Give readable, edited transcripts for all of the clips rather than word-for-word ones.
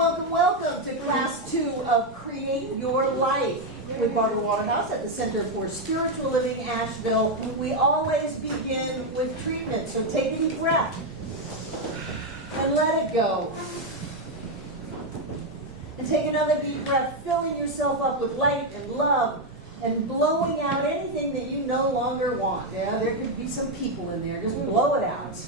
welcome to Class 2 of Create Your Life with Waterhouse at the Center for Spiritual Living, Asheville. We always begin with treatment, so take a deep breath and let it go. And take another deep breath, filling yourself up with light and love and blowing out anything that you no longer want. Yeah, there could be some people in there. Just blow it out.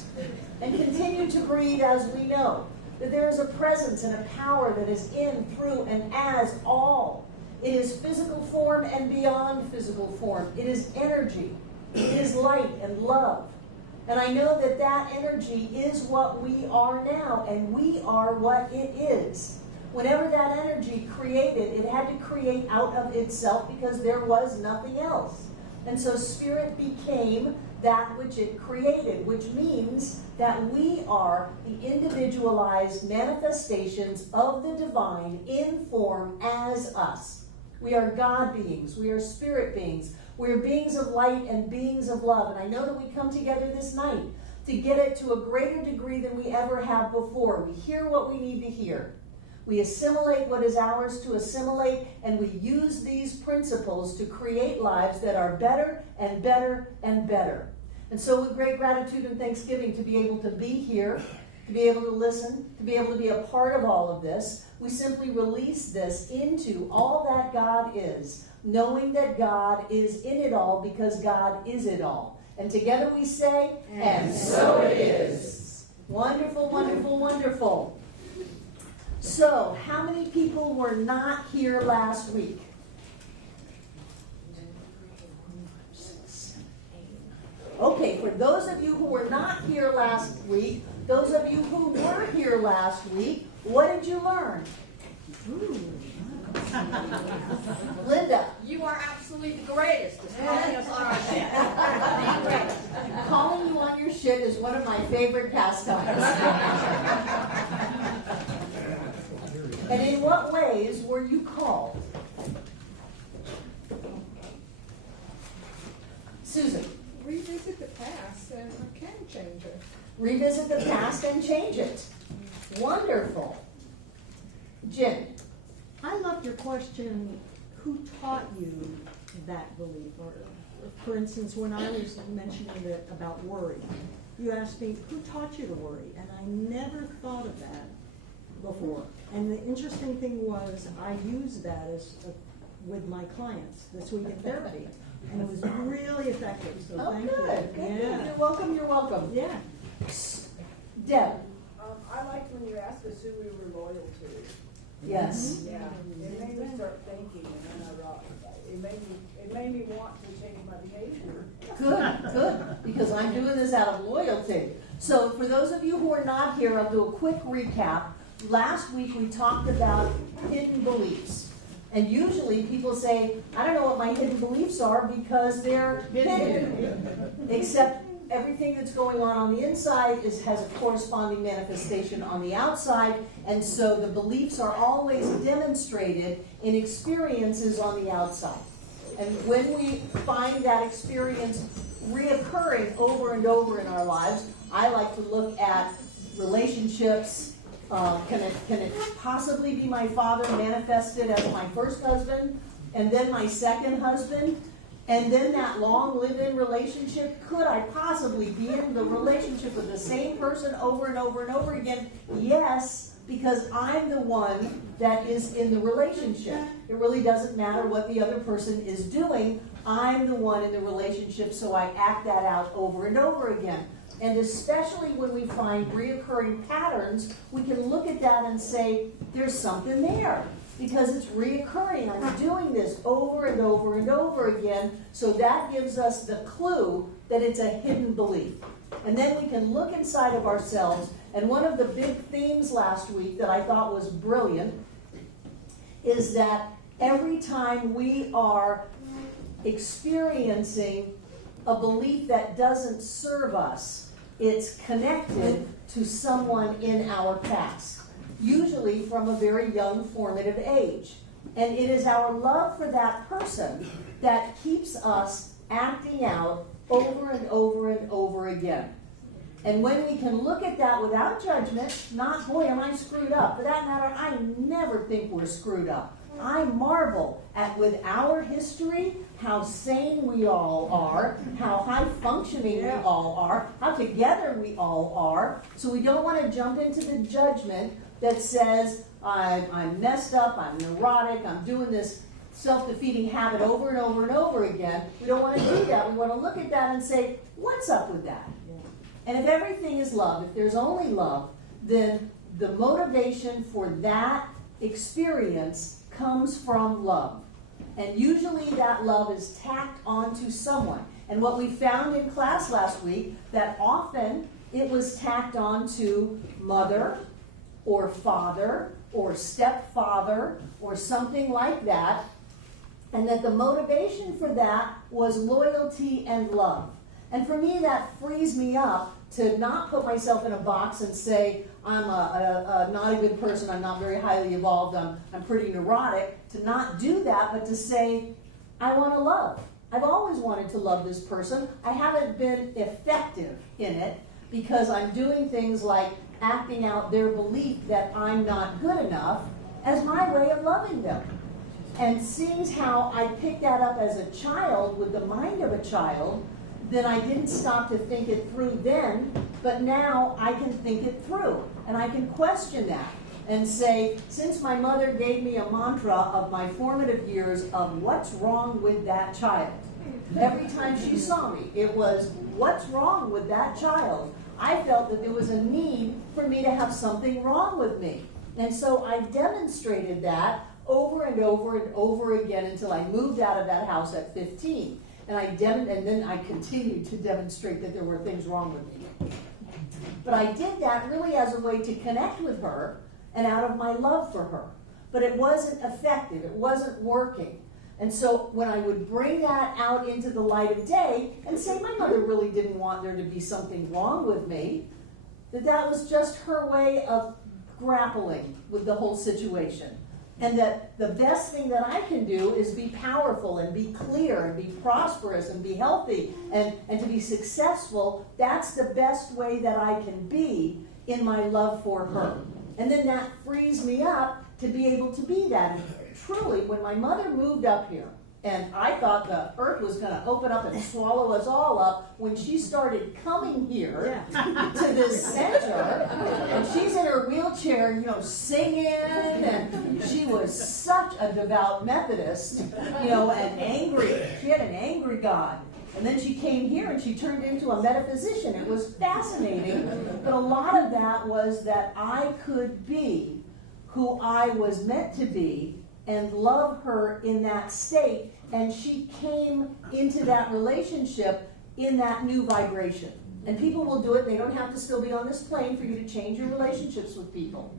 And continue to breathe as we know that there is a presence and a power that is in, through, and as all. It is physical form and beyond physical form. It is energy. It is light and love. And I know that that energy is what we are now, and we are what it is. Whenever that energy created, it had to create out of itself because there was nothing else. And so spirit became that which it created, which means that we are the individualized manifestations of the divine in form as us. We are God beings. We are spirit beings. We are beings of light and beings of love. And I know that we come together this night to get it to a greater degree than we ever have before. We hear what we need to hear. We assimilate what is ours to assimilate, and we use these principles to create lives that are better and better and better. And so with great gratitude and thanksgiving to be able to be here, to be able to listen, to be able to be a part of all of this, we simply release this into all that God is, knowing that God is in it all because God is it all. And together we say, and so it is. Wonderful, wonderful, wonderful. So, how many people were not here last week? Okay, for those of you who were not here last week, those of you who were here last week, what did you learn? Linda. You are absolutely the greatest. It's calling us on our shit. Calling you on your shit is one of my favorite pastimes. And in what ways were you called? Susan. Revisit the past and I can change it. Revisit the past and change it. Wonderful. Jen. I love your question, who taught you that belief? Or for instance, when I was mentioning about worry, you asked me, who taught you to worry? And I never thought of that before. And the interesting thing was I used that with my clients this week in therapy. And it was really effective, so thank you. Good. Yeah. You're welcome, you're welcome. Yeah. Deb. I liked when you asked us who we were loyal to. Yes. Yeah, it made me start thinking, and then I wrote, it made me want to change my behavior. Good, because I'm doing this out of loyalty. So for those of you who are not here, I'll do a quick recap. Last week we talked about hidden beliefs. And usually people say, I don't know what my hidden beliefs are because they're hidden. Except everything that's going on the inside has a corresponding manifestation on the outside. And so the beliefs are always demonstrated in experiences on the outside. And when we find that experience reoccurring over and over in our lives, I like to look at relationships. Can it possibly be my father manifested as my first husband, and then my second husband, and then that long live-in relationship? Could I possibly be in the relationship with the same person over and over and over again? Yes, because I'm the one that is in the relationship. It really doesn't matter what the other person is doing. I'm the one in the relationship, so I act that out over and over again. And especially when we find reoccurring patterns, we can look at that and say, there's something there. Because it's reoccurring. I'm doing this over and over and over again. So that gives us the clue that it's a hidden belief. And then we can look inside of ourselves. And one of the big themes last week that I thought was brilliant is that every time we are experiencing a belief that doesn't serve us, it's connected to someone in our past, usually from a very young formative age. And it is our love for that person that keeps us acting out over and over and over again. And when we can look at that without judgment, not, boy, am I screwed up. For that matter, I never think we're screwed up. I marvel at, with our history, how sane we all are, how high functioning we all are, how together we all are. So we don't want to jump into the judgment that says, I'm messed up, I'm neurotic, I'm doing this self-defeating habit over and over and over again. We don't want to do that. We want to look at that and say, what's up with that? And if everything is love, if there's only love, then the motivation for that experience comes from love. And usually that love is tacked onto someone. And what we found in class last week, that often it was tacked onto mother or father or stepfather or something like that. And that the motivation for that was loyalty and love. And for me, that frees me up to not put myself in a box and say, I'm not a good person, I'm not very highly evolved, I'm pretty neurotic. To not do that, but to say, I want to love. I've always wanted to love this person. I haven't been effective in it because I'm doing things like acting out their belief that I'm not good enough as my way of loving them. And seeing how I picked that up as a child with the mind of a child, then I didn't stop to think it through then, but now I can think it through. And I can question that and say, since my mother gave me a mantra of my formative years of what's wrong with that child, every time she saw me, it was, what's wrong with that child? I felt that there was a need for me to have something wrong with me. And so I demonstrated that over and over and over again until I moved out of that house at 15. And then I continued to demonstrate that there were things wrong with me. But I did that really as a way to connect with her and out of my love for her. But it wasn't effective. It wasn't working. And so when I would bring that out into the light of day and say my mother really didn't want there to be something wrong with me, that was just her way of grappling with the whole situation. And that the best thing that I can do is be powerful and be clear and be prosperous and be healthy and to be successful. That's the best way that I can be in my love for her. And then that frees me up to be able to be that. And truly, when my mother moved up here, and I thought the earth was going to open up and swallow us all up, when she started coming here to this center, and she's in her wheelchair, singing, and she was such a devout Methodist, and angry. She had an angry God. And then she came here and she turned into a metaphysician. It was fascinating, but a lot of that was that I could be who I was meant to be and love her in that state, and she came into that relationship in that new vibration. And people will do it. They don't have to still be on this plane for you to change your relationships with people.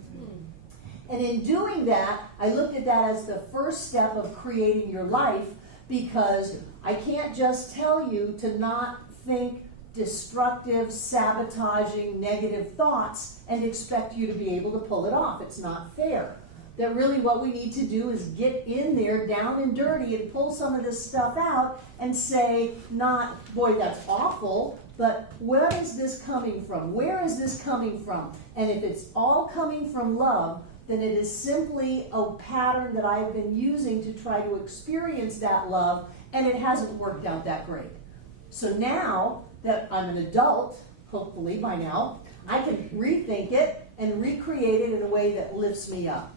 And in doing that, I looked at that as the first step of creating your life, because I can't just tell you to not think destructive, sabotaging, negative thoughts and expect you to be able to pull it off. It's not fair. That really what we need to do is get in there down and dirty and pull some of this stuff out and say, not, boy, that's awful, but where is this coming from? Where is this coming from? And if it's all coming from love, then it is simply a pattern that I've been using to try to experience that love, and it hasn't worked out that great. So now that I'm an adult, hopefully by now, I can rethink it and recreate it in a way that lifts me up.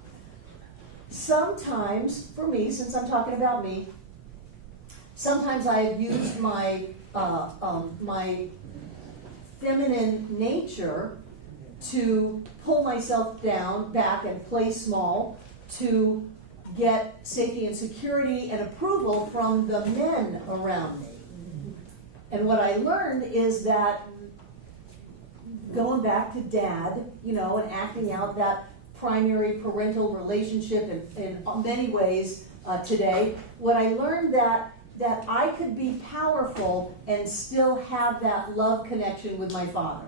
Sometimes, for me, since I'm talking about me, sometimes I have used my my feminine nature to pull myself back and play small, to get safety and security and approval from the men around me. And what I learned is that going back to dad, and acting out that primary parental relationship in many ways today, what I learned that I could be powerful and still have that love connection with my father.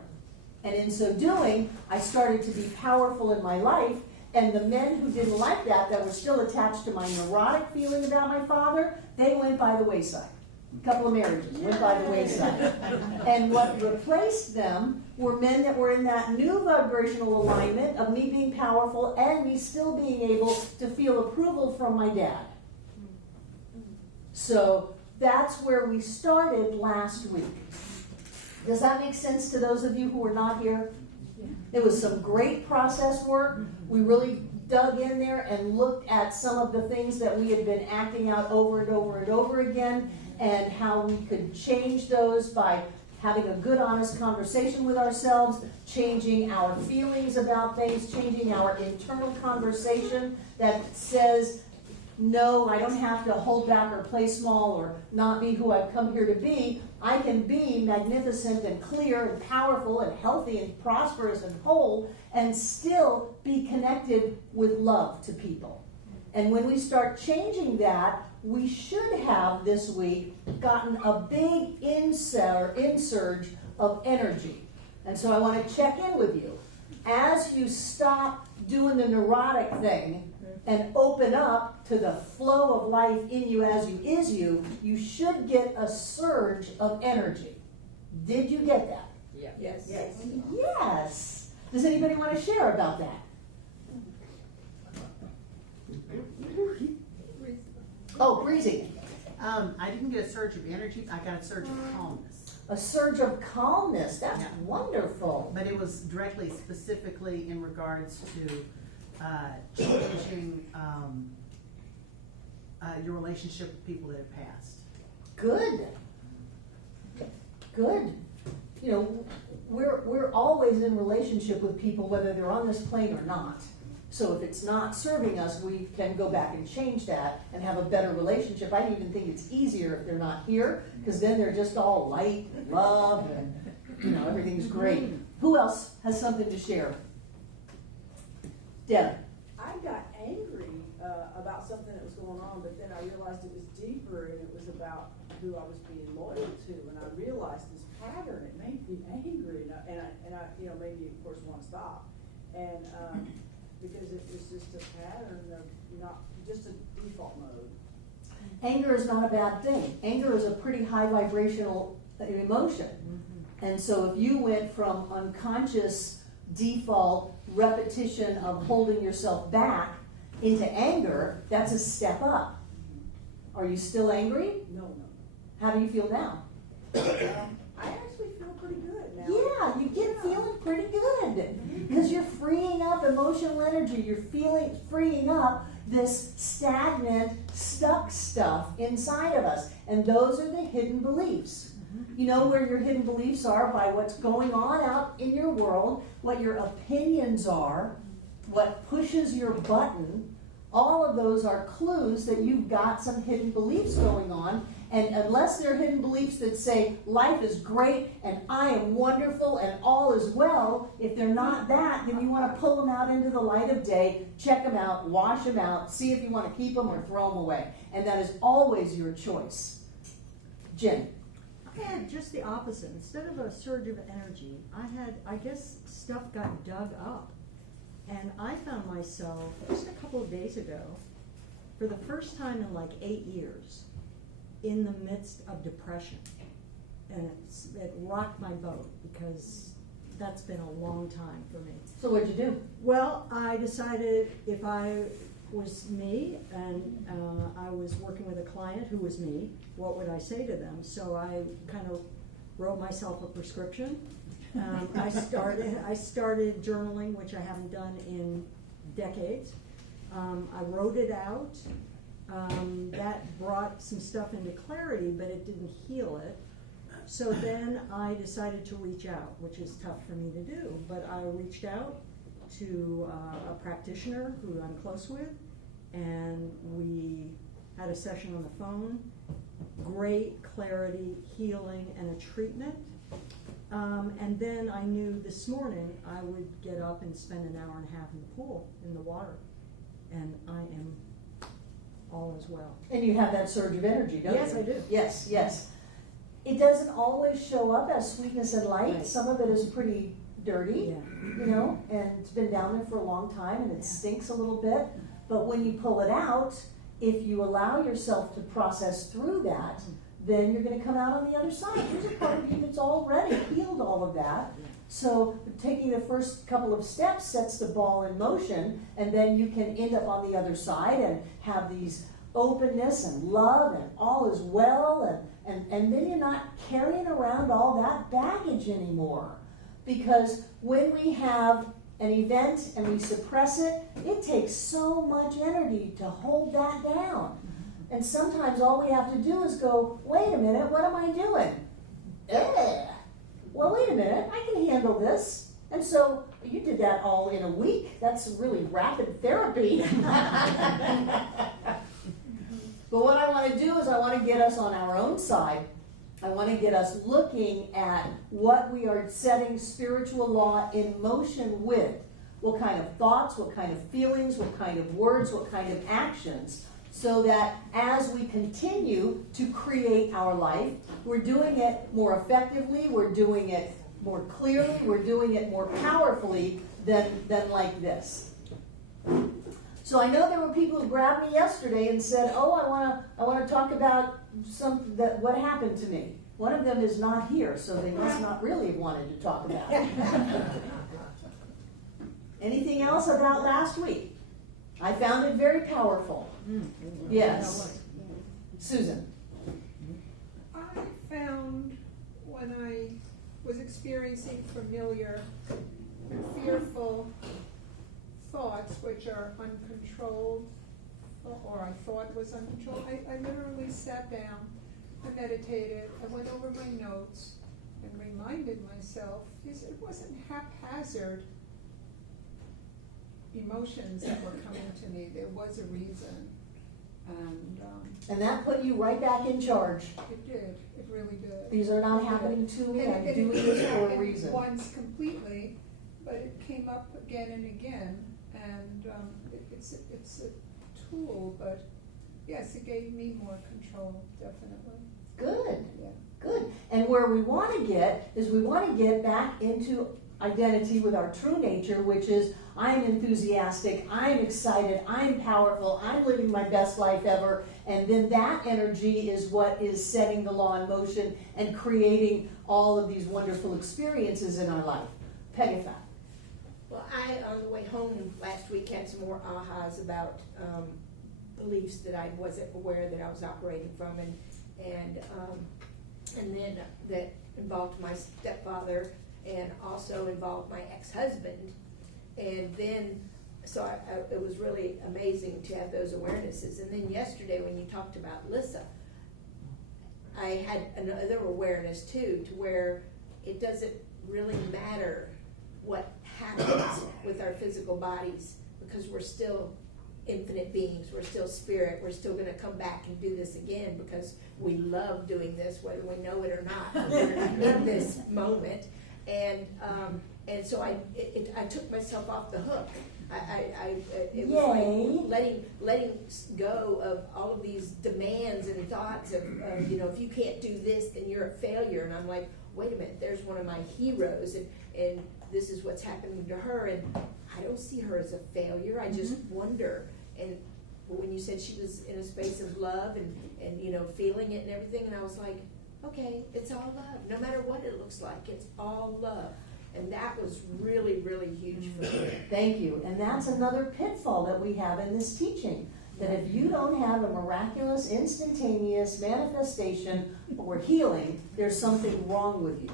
And in so doing, I started to be powerful in my life, and the men who didn't like that were still attached to my neurotic feeling about my father, they went by the wayside. A couple of marriages went by the wayside. And what replaced them were men that were in that new vibrational alignment of me being powerful and me still being able to feel approval from my dad. So that's where we started last week. Does that make sense to those of you who were not here? It was some great process work. We really dug in there and looked at some of the things that we had been acting out over and over and over again, and how we could change those by having a good, honest conversation with ourselves, changing our feelings about things, changing our internal conversation that says, no, I don't have to hold back or play small or not be who I've come here to be. I can be magnificent and clear and powerful and healthy and prosperous and whole and still be connected with love to people. And when we start changing that, we should have this week gotten a big insurge of energy. And so I want to check in with you. As you stop doing the neurotic thing and open up to the flow of life in you as you is you, you should get a surge of energy. Did you get that? Yeah. Yes. Yes. Does anybody want to share about that? Oh, breezy. I didn't get a surge of energy, I got a surge of calmness. A surge of calmness. That's wonderful. But it was directly, specifically in regards to changing your relationship with people that have passed. Good. Good. You know, we're always in relationship with people, whether they're on this plane or not. So if it's not serving us, we can go back and change that and have a better relationship. I even think it's easier if they're not here, because then they're just all light and love and, you know, everything's great. Who else has something to share? Deb. I got angry about something that was going on, but then I realized it was deeper, and it was about who I was being loyal to, and I realized this pattern. It made me angry, and I you know, made me, of course, want to stop, and because it was just a pattern of not just a default mode. Anger is not a bad thing. Anger is a pretty high vibrational emotion. And so if you went from unconscious default repetition of holding yourself back into anger, that's a step up. Are you still angry? No. How do you feel now? I actually feel pretty good now. Yeah, you get feeling pretty good because you're freeing up emotional energy. You're freeing up this stagnant, stuck stuff inside of us. And those are the hidden beliefs. You know where your hidden beliefs are by what's going on out in your world, what your opinions are, what pushes your button. All of those are clues that you've got some hidden beliefs going on. And unless they're hidden beliefs that say life is great and I am wonderful and all is well, if they're not that, then you want to pull them out into the light of day, check them out, wash them out, see if you want to keep them or throw them away. And that is always your choice. Jen. I had just the opposite. Instead of a surge of energy, I guess stuff got dug up. And I found myself, just a couple of days ago, for the first time in like 8 years, in the midst of depression. And it rocked my boat because that's been a long time for me. So what'd you do? Well, I decided if I was me and I was working with a client who was me, what would I say to them? So I kind of wrote myself a prescription. I started journaling, which I haven't done in decades. I wrote it out. That brought some stuff into clarity, but it didn't heal it. So then I decided to reach out, which is tough for me to do. But I reached out to a practitioner who I'm close with, and we had a session on the phone. Great clarity, healing, and a treatment. And then I knew this morning I would get up and spend an hour and a half in the pool, in the water. And I am all is well. And you have that surge of energy, don't you? Yes, I do. Yes, yes. It doesn't always show up as sweetness and light. Right. Some of it is pretty dirty, Yeah. you know, and it's been down there for a long time and it stinks a little bit. But when you pull it out, if you allow yourself to process through that, then you're going to come out on the other side. There's a part of you that's already healed all of that. So taking the first couple of steps sets the ball in motion, and then you can end up on the other side and have these openness and love and all is well, and then you're not carrying around all that baggage anymore. Because when we have an event and we suppress it, it takes so much energy to hold that down. And sometimes all we have to do is go, wait a minute, what am I doing? Well, wait a minute, I can handle this. And so you did that all in a week. That's really rapid therapy. But what I want to do is I want to get us on our own side. I want to get us looking at what we are setting spiritual law in motion with. What kind of thoughts, what kind of feelings, what kind of words, what kind of actions. So that as we continue to create our life, we're doing it more effectively, we're doing it more clearly, we're doing it more powerfully than like this. So I know there were people who grabbed me yesterday and said, "Oh, I want to talk about what happened to me." One of them is not here, so they must not really have wanted to talk about it. Anything else about last week? I found it very powerful. Yes. Susan. I found when I was experiencing familiar, fearful thoughts, which are uncontrolled, or I thought was uncontrolled, I literally sat down, I meditated, I went over my notes, and reminded myself, it wasn't haphazard emotions that were coming to me. There was a reason. And that put you right back in charge. It did. It really did. These are not happening to me. I'm doing this for a reason. Once completely, but it came up again and again. And it's a tool, but yes, it gave me more control, definitely. Good. Yeah. Good. And where we want to get is we want to get back into identity with our true nature, which is I'm enthusiastic, I'm excited, I'm powerful, I'm living my best life ever, and then that energy is what is setting the law in motion and creating all of these wonderful experiences in our life. Pegatha. Well, I, on the way home last week, had some more ahas about beliefs that I wasn't aware that I was operating from, and then that involved my stepfather and also involved my ex-husband. And then, so it was really amazing to have those awarenesses. And then yesterday when you talked about Lissa, I had another awareness too, to where it doesn't really matter what happens with our physical bodies, because we're still infinite beings, we're still spirit, we're still going to come back and do this again because we love doing this, whether we know it or not, in this moment. And so I took myself off the hook. It was like letting go of all of these demands and thoughts of if you can't do this, then you're a failure. And I'm like, wait a minute, there's one of my heroes, and this is what's happening to her, and I don't see her as a failure. I just wonder. And when you said she was in a space of love and feeling it and everything, and I was like, okay, it's all love. No matter what it looks like, it's all love. And that was really, really huge for me. Thank you. And that's another pitfall that we have in this teaching, that if you don't have a miraculous, instantaneous manifestation or healing, there's something wrong with you.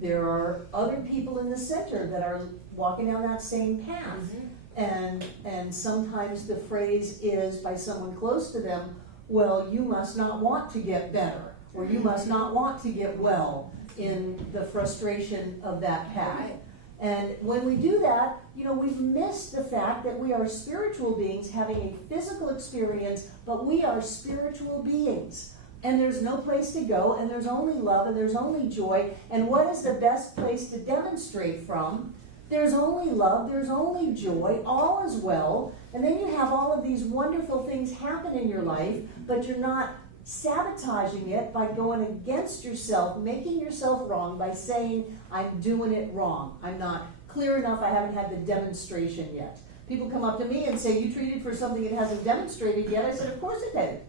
There are other people in the center that are walking down that same path. And sometimes the phrase is by someone close to them, well, you must not want to get better, or you must not want to get well in the frustration of that path. Right. And when we do that, we've missed the fact that we are spiritual beings having a physical experience, but we are spiritual beings. And there's no place to go, and there's only love, and there's only joy. And what is the best place to demonstrate from? There's only love, there's only joy, all is well. And then you have all of these wonderful things happen in your life, but you're not sabotaging it by going against yourself, making yourself wrong by saying, I'm doing it wrong. I'm not clear enough, I haven't had the demonstration yet. People come up to me and say, you treated for something it hasn't demonstrated yet. I said, of course it did.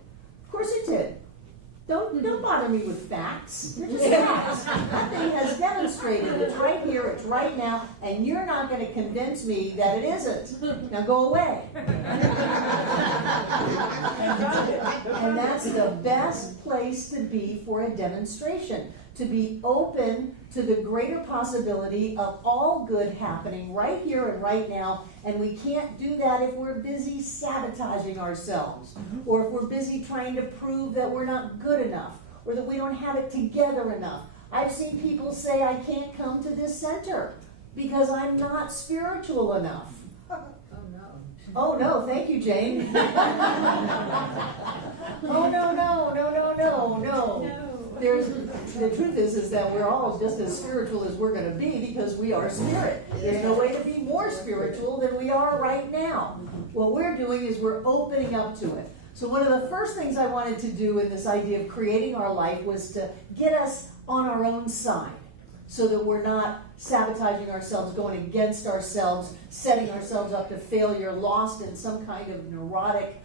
Of course it did. Don't bother me with facts. They're just facts. That thing has demonstrated. It's right here, it's right now, and you're not going to convince me that it isn't. Now go away. And that's the best place to be for a demonstration. To be open to the greater possibility of all good happening right here and right now. And we can't do that if we're busy sabotaging ourselves, or if we're busy trying to prove that we're not good enough, or that we don't have it together enough. I've seen people say, I can't come to this center because I'm not spiritual enough. Oh no, thank you, Jane. Oh no. The truth is that we're all just as spiritual as we're going to be because we are spirit. There's no way to be more spiritual than we are right now. What we're doing is we're opening up to it. So one of the first things I wanted to do in this idea of creating our life was to get us on our own side so that we're not sabotaging ourselves, going against ourselves, setting ourselves up to failure, lost in some kind of neurotic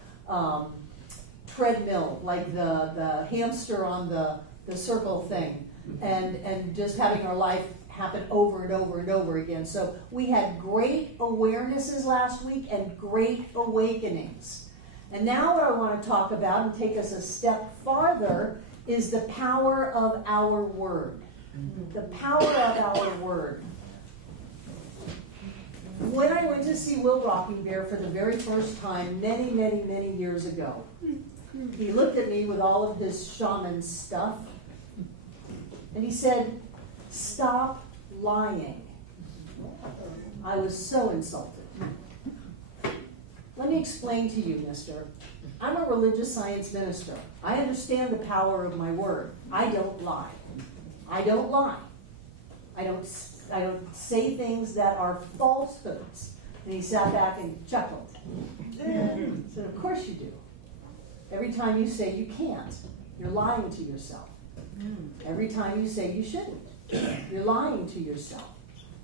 treadmill, like the hamster on the circle thing, and just having our life happen over and over and over again. So we had great awarenesses last week and great awakenings. And now what I want to talk about and take us a step farther is the power of our word. The power of our word. When I went to see Will Rocking Bear for the very first time many years ago, he looked at me with all of his shaman stuff, and he said, "Stop lying." I was so insulted. Let me explain to you, mister. I'm a religious science minister. I understand the power of my word. I don't lie. I don't lie. I don't say things that are falsehoods. And he sat back and chuckled. He said, "Of course you do. Every time you say you can't, you're lying to yourself. Every time you say you shouldn't, you're lying to yourself.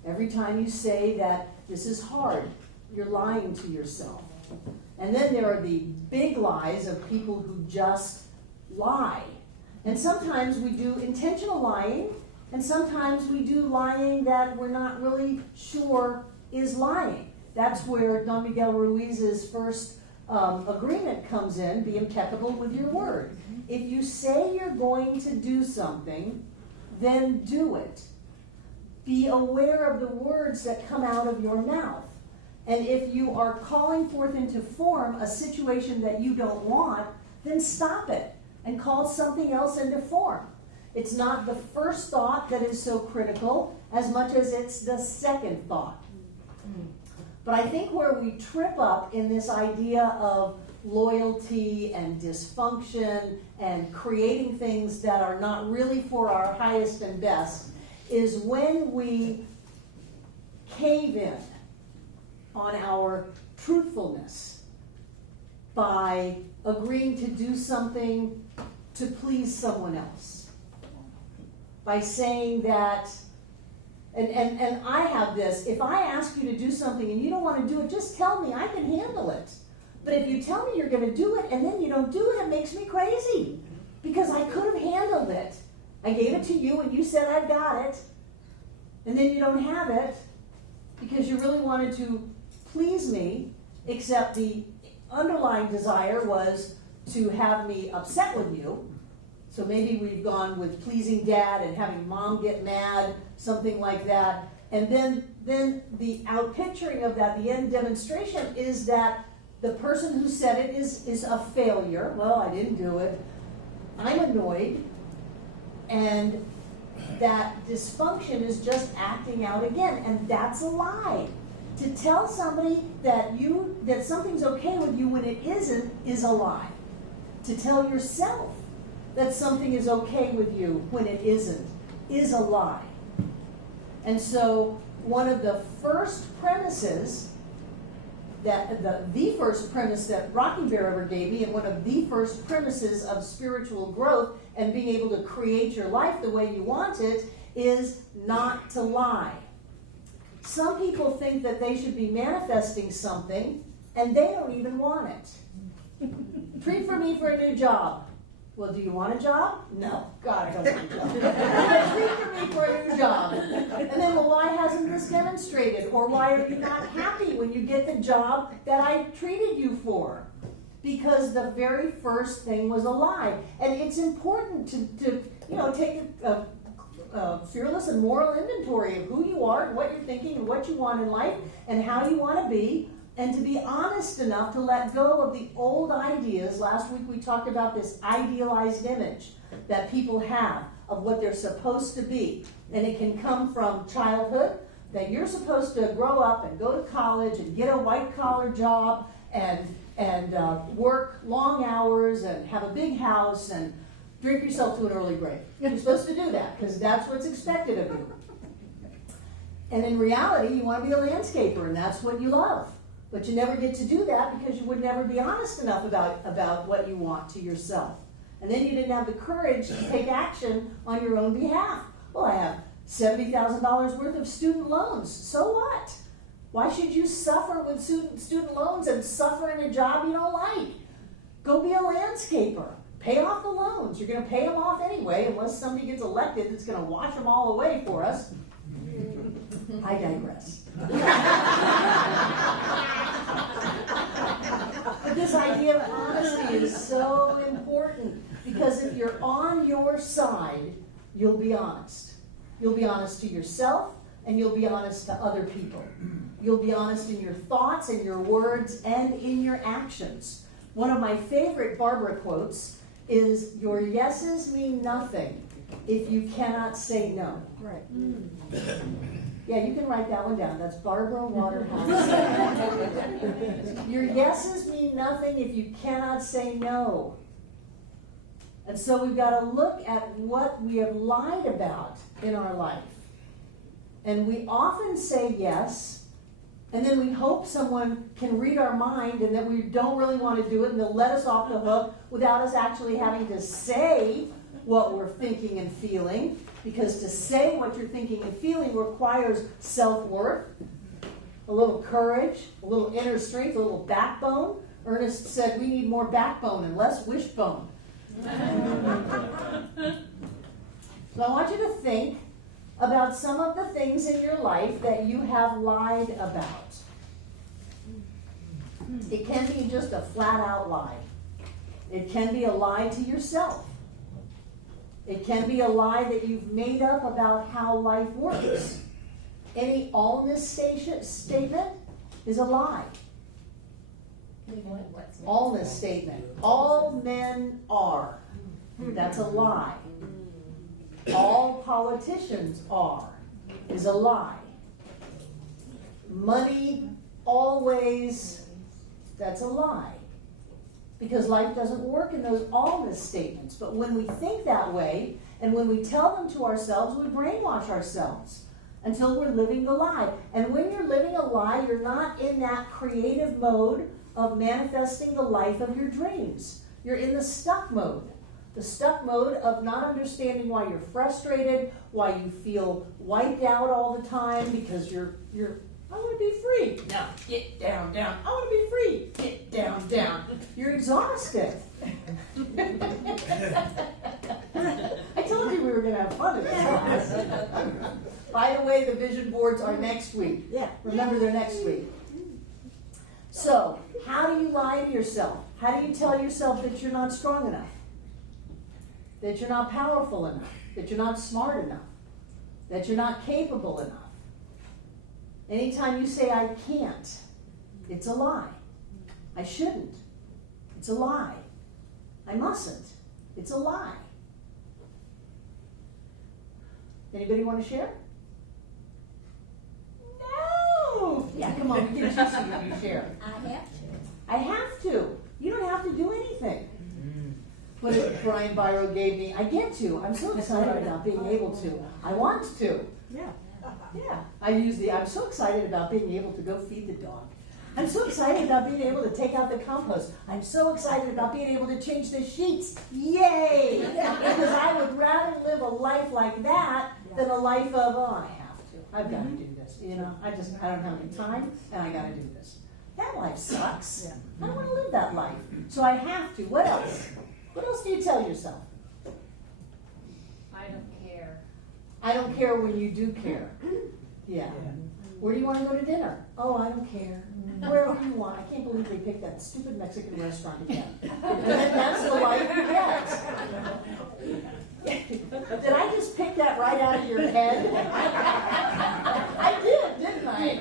Every time you say that this is hard, you're lying to yourself." And then there are the big lies of people who just lie. And sometimes we do intentional lying, and sometimes we do lying that we're not really sure is lying. That's where Don Miguel Ruiz's first agreement comes in: be impeccable with your word. If you say you're going to do something, then do it. Be aware of the words that come out of your mouth. And if you are calling forth into form a situation that you don't want, then stop it and call something else into form. It's not the first thought that is so critical as much as it's the second thought. But I think where we trip up in this idea of loyalty and dysfunction and creating things that are not really for our highest and best is when we cave in on our truthfulness by agreeing to do something to please someone else. By saying that, and I have this, if I ask you to do something and you don't want to do it, just tell me, I can handle it. But if you tell me you're going to do it and then you don't do it, it makes me crazy. Because I could have handled it. I gave it to you and you said I've got it. And then you don't have it because you really wanted to please me, except the underlying desire was to have me upset with you. So maybe we've gone with pleasing dad and having mom get mad, something like that. And then the outpicturing of that, the end demonstration, is that the person who said it is a failure. Well, I didn't do it. I'm annoyed. And that dysfunction is just acting out again. And that's a lie. To tell somebody that something's okay with you when it isn't is a lie. To tell yourself that something is okay with you when it isn't is a lie. And so one of the first premises that the first premise that Rocking Bear ever gave me, and one of the first premises of spiritual growth and being able to create your life the way you want it, is not to lie. Some people think that they should be manifesting something and they don't even want it. Pray for me for a new job. Well, do you want a job? No. God, I don't want a job. That's free for me for a new job. And then, well, why hasn't this demonstrated? Or why are you not happy when you get the job that I treated you for? Because the very first thing was a lie. And it's important to take a fearless and moral inventory of who you are and what you're thinking and what you want in life and how you want to be, and to be honest enough to let go of the old ideas. Last week we talked about this idealized image that people have of what they're supposed to be. And it can come from childhood, that you're supposed to grow up and go to college and get a white-collar job and work long hours and have a big house and drink yourself to an early grave. You're supposed to do that because that's what's expected of you. And in reality, you want to be a landscaper, and that's what you love. But you never get to do that because you would never be honest enough about what you want to yourself. And then you didn't have the courage to take action on your own behalf. Well, I have $70,000 worth of student loans. So what? Why should you suffer with student loans and suffer in a job you don't like? Go be a landscaper. Pay off the loans. You're going to pay them off anyway, unless somebody gets elected that's going to wash them all away for us. I digress. But this idea of honesty is so important, because if you're on your side, you'll be honest. You'll be honest to yourself, and you'll be honest to other people. You'll be honest in your thoughts, in your words, and in your actions. One of my favorite Barbara quotes is, "Your yeses mean nothing if you cannot say no." Right. Yeah, you can write that one down. That's Barbara Waterhouse. Your yeses mean nothing if you cannot say no. And so we've got to look at what we have lied about in our life. And we often say yes, and then we hope someone can read our mind and that we don't really want to do it, and they'll let us off the hook without us actually having to say what we're thinking and feeling. Because to say what you're thinking and feeling requires self-worth, a little courage, a little inner strength, a little backbone. Ernest said we need more backbone and less wishbone. So I want you to think about some of the things in your life that you have lied about. It can be just a flat-out lie. It can be a lie to yourself. It can be a lie that you've made up about how life works. Any allness statement is a lie. Allness statement. All men are. That's a lie. All politicians are is a lie. Money always, that's a lie. Because life doesn't work in those allness statements. But when we think that way, and when we tell them to ourselves, we brainwash ourselves until we're living the lie. And when you're living a lie, you're not in that creative mode of manifesting the life of your dreams. You're in the stuck mode. The stuck mode of not understanding why you're frustrated, why you feel wiped out all the time because you're I want to be free. No, get down, down. I want to be free. Get down, down. You're exhausted. I told you we were going to have fun in this class. By the way, the vision boards are next week. Yeah. Remember, they're next week. So, how do you lie to yourself? How do you tell yourself that you're not strong enough? That you're not powerful enough? That you're not smart enough? That you're not capable enough? Anytime you say, I can't, it's a lie. I shouldn't. It's a lie. I mustn't. It's a lie. Anybody want to share? No! Yeah, come on, we can choose something to share. I have to. I have to. You don't have to do anything. But if Brian Byro gave me, I get to. I'm so excited about being able to. I want to. Yeah. Yeah, I'm so excited about being able to go feed the dog. I'm so excited about being able to take out the compost. I'm so excited about being able to change the sheets. Yay! Because I would rather live a life like that than a life of, oh, I have to. I've got to do this. You know, I don't have any time, and I got to do this. That life sucks. I don't want to live that life. So I have to. What else? What else do you tell yourself? I don't care. I don't care when you do care. Yeah. Where do you want to go to dinner? Oh, I don't care. Wherever you want. I can't believe they picked that stupid Mexican restaurant again. And then that's the life you get. Did I just pick that right out of your head? I did, didn't I?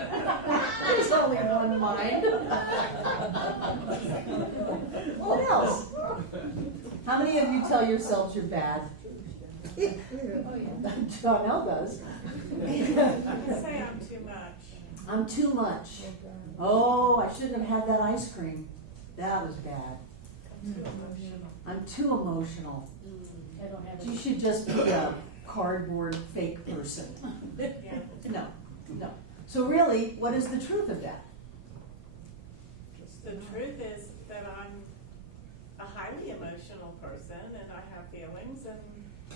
There's only one mind. What else? How many of you tell yourselves you're bad? Donnell does. Say I'm too much. I'm too much. Oh, I shouldn't have had that ice cream. That was bad. Too emotional. I'm too emotional. I don't have You should just be a cardboard fake person. Yeah. No, no. So really, what is the truth of that? The truth is that I'm a highly emotional person and I have feelings and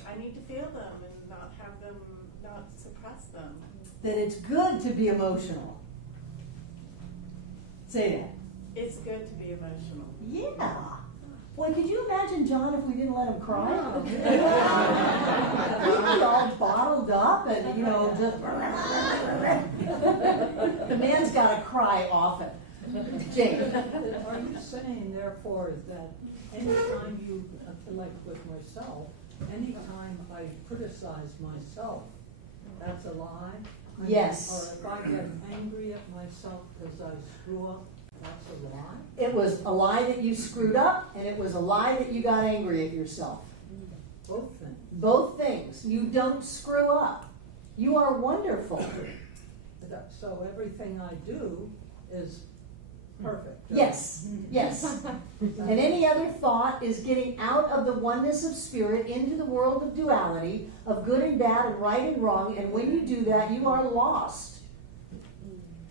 I need to feel them and not have them, not suppress them. That it's good to be emotional. Say that. It's good to be emotional. Yeah. Boy, could you imagine John if we didn't let him cry? He'd be all bottled up and, you know, just... The man's got to cry often. Jane. Are you saying, therefore, that anytime you, like with myself, anytime I criticize myself, that's a lie? I mean, Yes. or if I get angry at myself because I screw up, that's a lie? It was a lie that you screwed up, and it was a lie that you got angry at yourself. Both things. Both things. You don't screw up. You are wonderful. So everything I do is perfect. Yes, yes. And any other thought is getting out of the oneness of spirit into the world of duality, of good and bad and right and wrong, and when you do that, you are lost.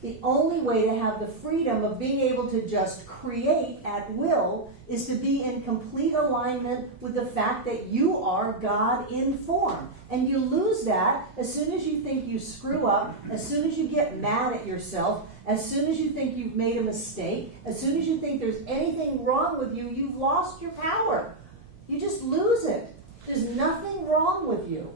The only way to have the freedom of being able to just create at will is to be in complete alignment with the fact that you are God in form. And you lose that as soon as you think you screw up, as soon as you get mad at yourself, as soon as you think you've made a mistake, as soon as you think there's anything wrong with you, you've lost your power. You just lose it. There's nothing wrong with you.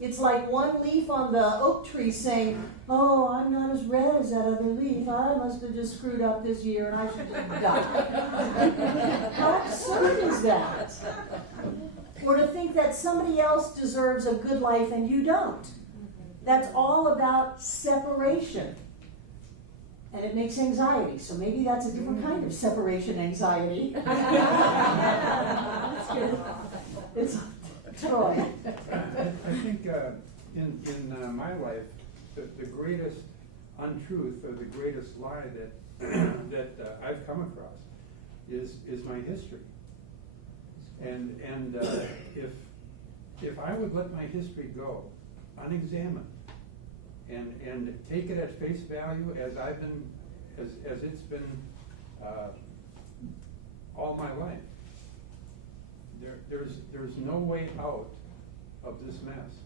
It's like one leaf on the oak tree saying, oh, I'm not as red as that other leaf. I must have just screwed up this year and I should just die. How absurd is that? Or to think that somebody else deserves a good life and you don't. That's all about separation. And it makes anxiety. So maybe that's a different kind of separation anxiety. That's good. It's Troy. I think in my life, the greatest untruth or the greatest lie that I've come across is my history. And if I would let my history go unexamined and take it at face value as it's been all my life, there's no way out of this mess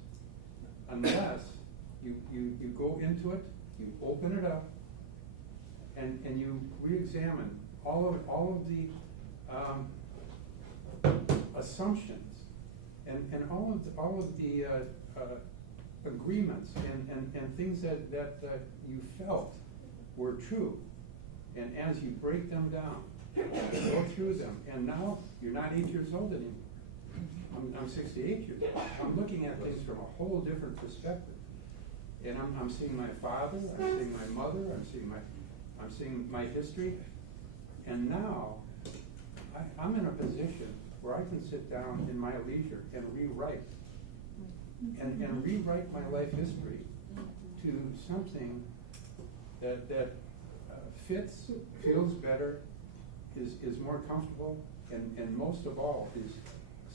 unless you go into it, you open it up, and you re-examine all of the assumptions and all of the agreements and things that you felt were true, and as you break them down, go through them, and now you're not 8 years old anymore. I'm 68 years old. I'm looking at things from a whole different perspective, and I'm seeing my father, I'm seeing my mother, I'm seeing my history, and now I'm in a position where I can sit down in my leisure and rewrite, and rewrite my life history to something that fits, feels better, is more comfortable, and most of all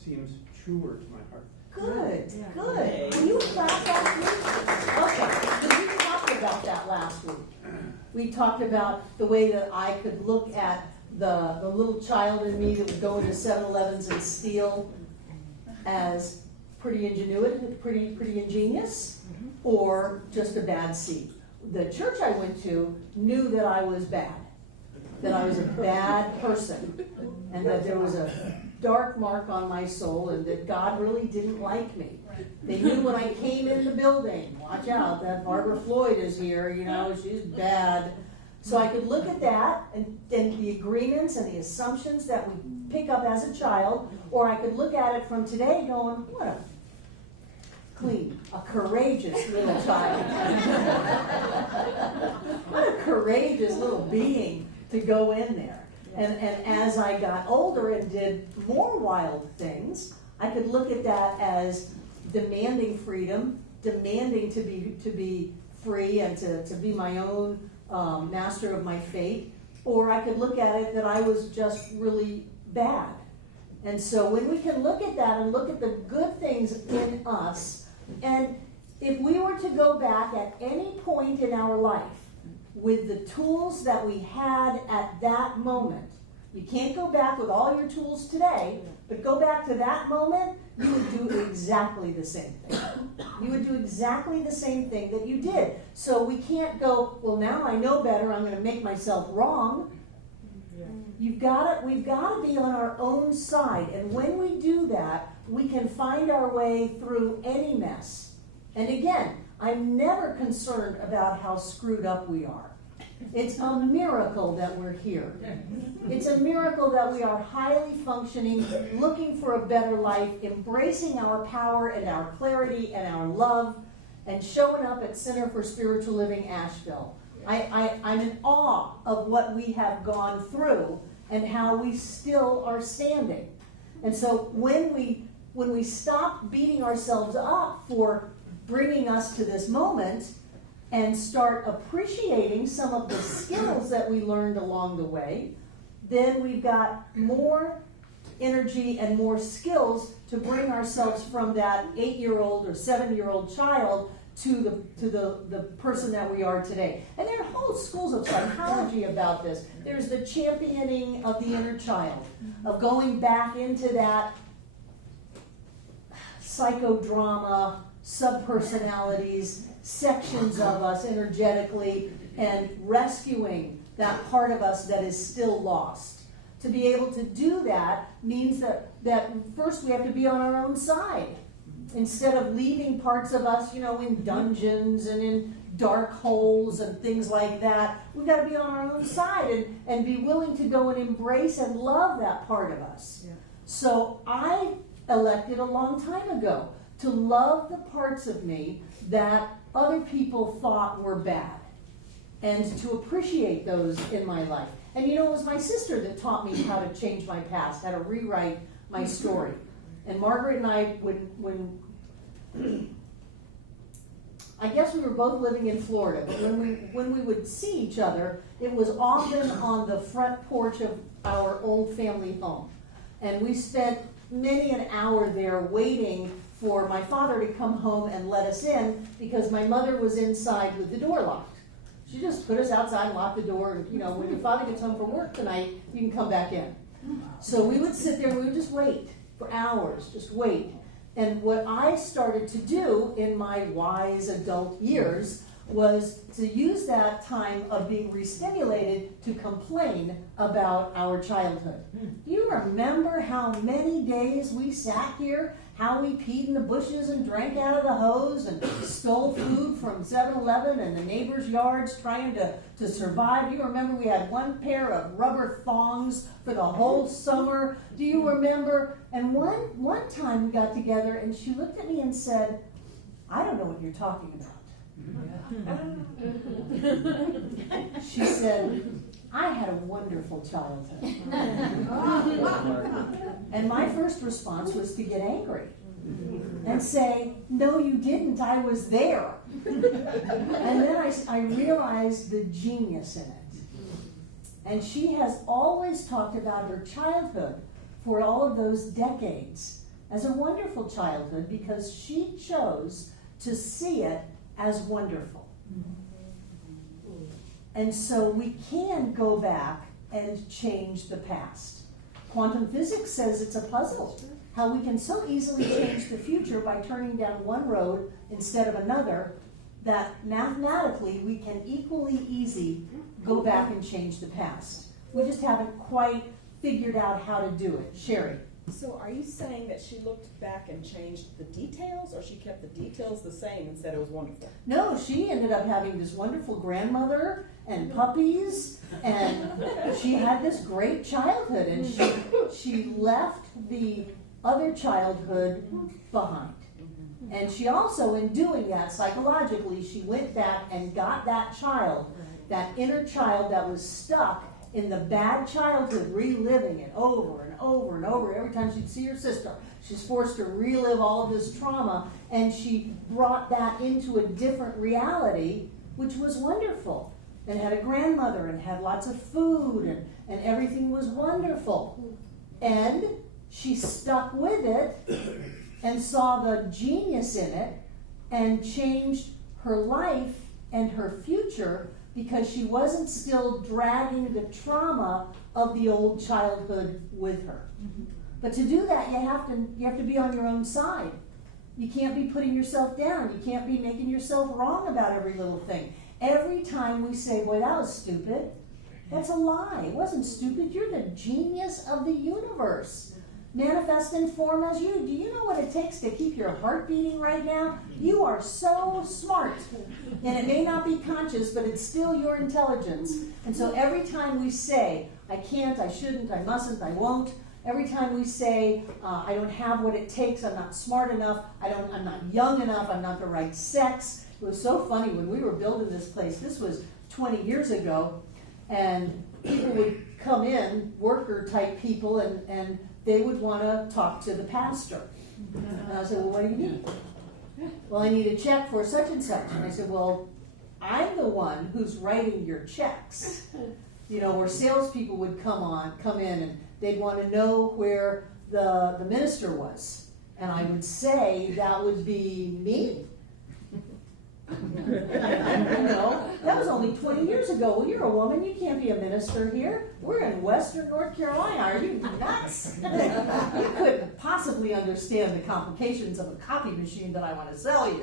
seems truer to my heart. Good, good. Will you clap that week? Okay, because we talked about that last week. We talked about the way that I could look at the little child in me that would go into 7-Elevens and steal as pretty ingenuitive, pretty ingenious, or just a bad seed. The church I went to knew that I was bad. that I was a bad person, and that there was a dark mark on my soul, and that God really didn't like me. They knew when I came in the building, watch out, that Barbara Floyd is here, you know, she's bad. So I could look at that and the agreements and the assumptions that we pick up as a child, or I could look at it from today going, what a clean, a courageous little child. What a courageous little being to go in there. And as I got older and did more wild things, I could look at that as demanding freedom, demanding to be free and to be my own master of my fate, or I could look at it that I was just really bad. And so when we can look at that and look at the good things in us, and if we were to go back at any point in our life with the tools that we had at that moment, you can't go back with all your tools today, but go back to that moment, you would do exactly the same thing. You would do exactly the same thing that you did. So we can't go, well, now I know better, I'm going to make myself wrong. We've got to be on our own side. And when we do that, we can find our way through any mess. And again, I'm never concerned about how screwed up we are. It's a miracle that we're here. It's a miracle that we are highly functioning, looking for a better life, embracing our power and our clarity and our love, and showing up at Center for Spiritual Living Asheville. I'm in awe of what we have gone through and how we still are standing. And so when we stop beating ourselves up for bringing us to this moment and start appreciating some of the skills that we learned along the way, then we've got more energy and more skills to bring ourselves from that 8-year-old or 7-year-old child to the person that we are today. And there are whole schools of psychology about this. There's the championing of the inner child, of going back into that psychodrama, subpersonalities, sections of us energetically, and rescuing that part of us that is still lost. To be able to do that means that first we have to be on our own side. Instead of leaving parts of us, in dungeons and in dark holes and things like that, we've got to be on our own side and be willing to go and embrace and love that part of us. Yeah. So I elected a long time ago to love the parts of me that other people thought were bad, and to appreciate those in my life. And it was my sister that taught me how to change my past, how to rewrite my story. And Margaret and I, when I guess we were both living in Florida, but when we would see each other, it was often on the front porch of our old family home. And we spent many an hour there waiting for my father to come home and let us in, because my mother was inside with the door locked. She just put us outside and locked the door, and when your father gets home from work tonight, you can come back in. So we would sit there and we would just wait for hours, just wait. And what I started to do in my wise adult years was to use that time of being re-stimulated to complain about our childhood. Do you remember how many days we sat here, how we peed in the bushes and drank out of the hose and stole food from 7-Eleven and the neighbors' yards trying to survive? Do you remember we had one pair of rubber thongs for the whole summer? Do you remember? And one time we got together and she looked at me and said, "I don't know what you're talking about." She said, "I had a wonderful childhood." And my first response was to get angry and say, "No, you didn't. I was there." And then I realized the genius in it. And she has always talked about her childhood for all of those decades as a wonderful childhood, because she chose to see it as wonderful. And so we can go back and change the past. Quantum physics says it's a puzzle, how we can so easily change the future by turning down one road instead of another, that mathematically we can equally easy go back and change the past. We just haven't quite figured out how to do it. Sherry? So are you saying that she looked back and changed the details, or she kept the details the same and said it was wonderful? No, she ended up having this wonderful grandmother and puppies, and she had this great childhood, and she left the other childhood behind. And she also, in doing that, psychologically, she went back and got that child, that inner child that was stuck in the bad childhood, reliving it over and over and over. Every time she'd see her sister, she's forced to relive all of this trauma, and she brought that into a different reality, which was wonderful. And had a grandmother, and had lots of food, and everything was wonderful. And she stuck with it, and saw the genius in it, and changed her life and her future, because she wasn't still dragging the trauma of the old childhood with her. But to do that, you have to be on your own side. You can't be putting yourself down. You can't be making yourself wrong about every little thing. Every time we say, boy, that was stupid, that's a lie. It wasn't stupid. You're the genius of the universe. Manifest in form as you. Do you know what it takes to keep your heart beating right now? You are so smart. And it may not be conscious, but it's still your intelligence. And so every time we say, I can't, I shouldn't, I mustn't, I won't, every time we say, I don't have what it takes, I'm not smart enough, I'm not young enough, I'm not the right sex. It was so funny when we were building this place. This was 20 years ago, and people would come in, worker type people, and they would want to talk to the pastor. And I said, well, what do you need? Well, I need a check for such and such. And I said, well, I'm the one who's writing your checks. You know, where salespeople would come in, and they'd want to know where the minister was. And I would say, that would be me. You know, that was only 20 years ago. Well, you're a woman, you can't be a minister here. We're in Western North Carolina. Are you nuts? You couldn't possibly understand the complications of a copy machine that I want to sell you.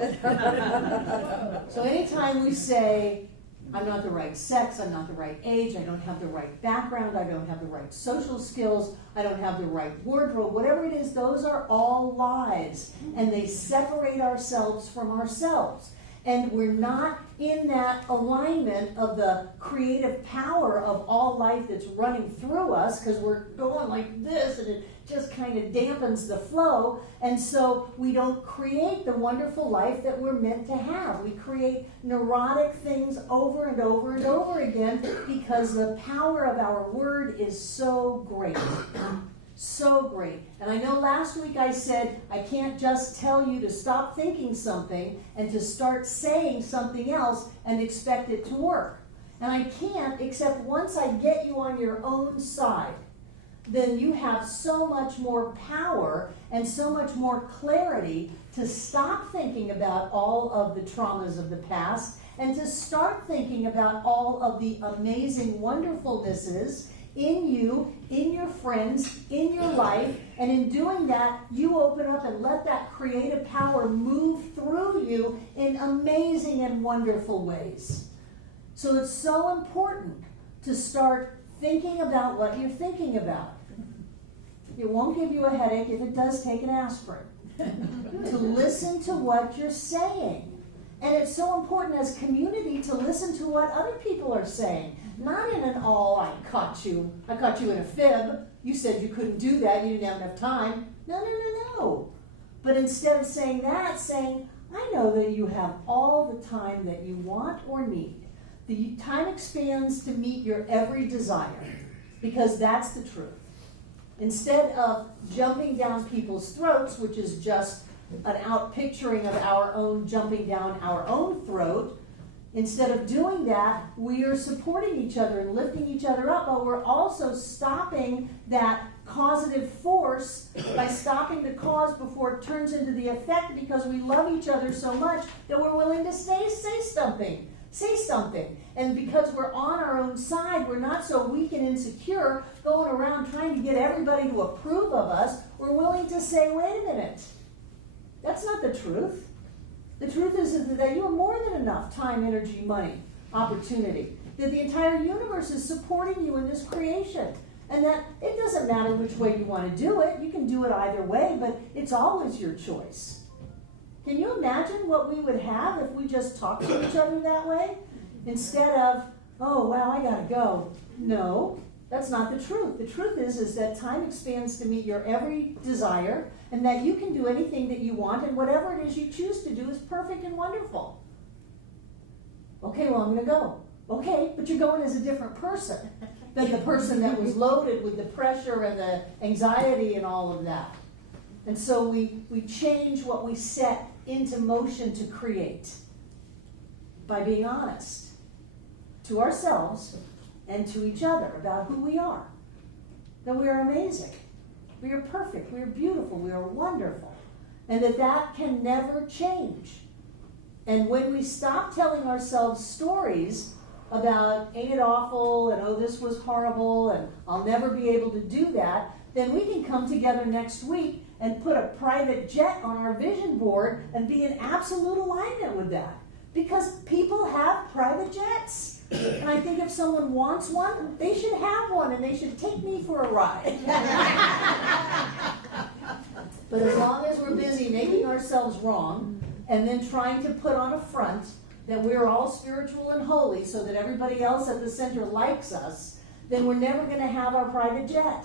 So anytime we say, I'm not the right sex, I'm not the right age, I don't have the right background, I don't have the right social skills, I don't have the right wardrobe, whatever it is, those are all lies. And they separate ourselves from ourselves. And we're not in that alignment of the creative power of all life that's running through us, because we're going like this, and it just kind of dampens the flow. And so we don't create the wonderful life that we're meant to have. We create neurotic things over and over and over again, because the power of our word is so great. So great. And I know last week I said, I can't just tell you to stop thinking something and to start saying something else and expect it to work. And I can't, except once I get you on your own side, then you have so much more power and so much more clarity to stop thinking about all of the traumas of the past and to start thinking about all of the amazing wonderfulnesses in you, in your friends, in your life. And in doing that, you open up and let that creative power move through you in amazing and wonderful ways. So it's so important to start thinking about what you're thinking about. It won't give you a headache if it does take an aspirin. To listen to what you're saying. And it's so important as community to listen to what other people are saying. Not in an I caught you in a fib. You said you couldn't do that, you didn't have enough time. No. But instead of saying that, saying, I know that you have all the time that you want or need. The time expands to meet your every desire, because that's the truth. Instead of jumping down people's throats, which is just an outpicturing of our own jumping down our own throat, instead of doing that, we are supporting each other and lifting each other up, but we're also stopping that causative force by stopping the cause before it turns into the effect, because we love each other so much that we're willing to say something. And because we're on our own side, we're not so weak and insecure going around trying to get everybody to approve of us. We're willing to say, wait a minute, that's not the truth. The truth is that you have more than enough time, energy, money, opportunity. that the entire universe is supporting you in this creation. And that it doesn't matter which way you want to do it. You can do it either way, but it's always your choice. Can you imagine what we would have if we just talked to each other that way? Instead of, oh, wow, I gotta go. No, that's not the truth. The truth is that time expands to meet your every desire, and that you can do anything that you want, and whatever it is you choose to do is perfect and wonderful. Okay, well, I'm gonna go. Okay, but you're going as a different person than the person that was loaded with the pressure and the anxiety and all of that. And so we change what we set into motion to create by being honest to ourselves and to each other about who we are. That we are amazing. We are perfect. We are beautiful. We are wonderful. And that can never change. And when we stop telling ourselves stories about ain't it awful and oh this was horrible and I'll never be able to do that, then we can come together next week and put a private jet on our vision board and be in absolute alignment with that. Because people have private jets. And I think if someone wants one, they should have one and they should take me for a ride. But as long as we're busy making ourselves wrong and then trying to put on a front that we're all spiritual and holy so that everybody else at the center likes us, then we're never going to have our private jet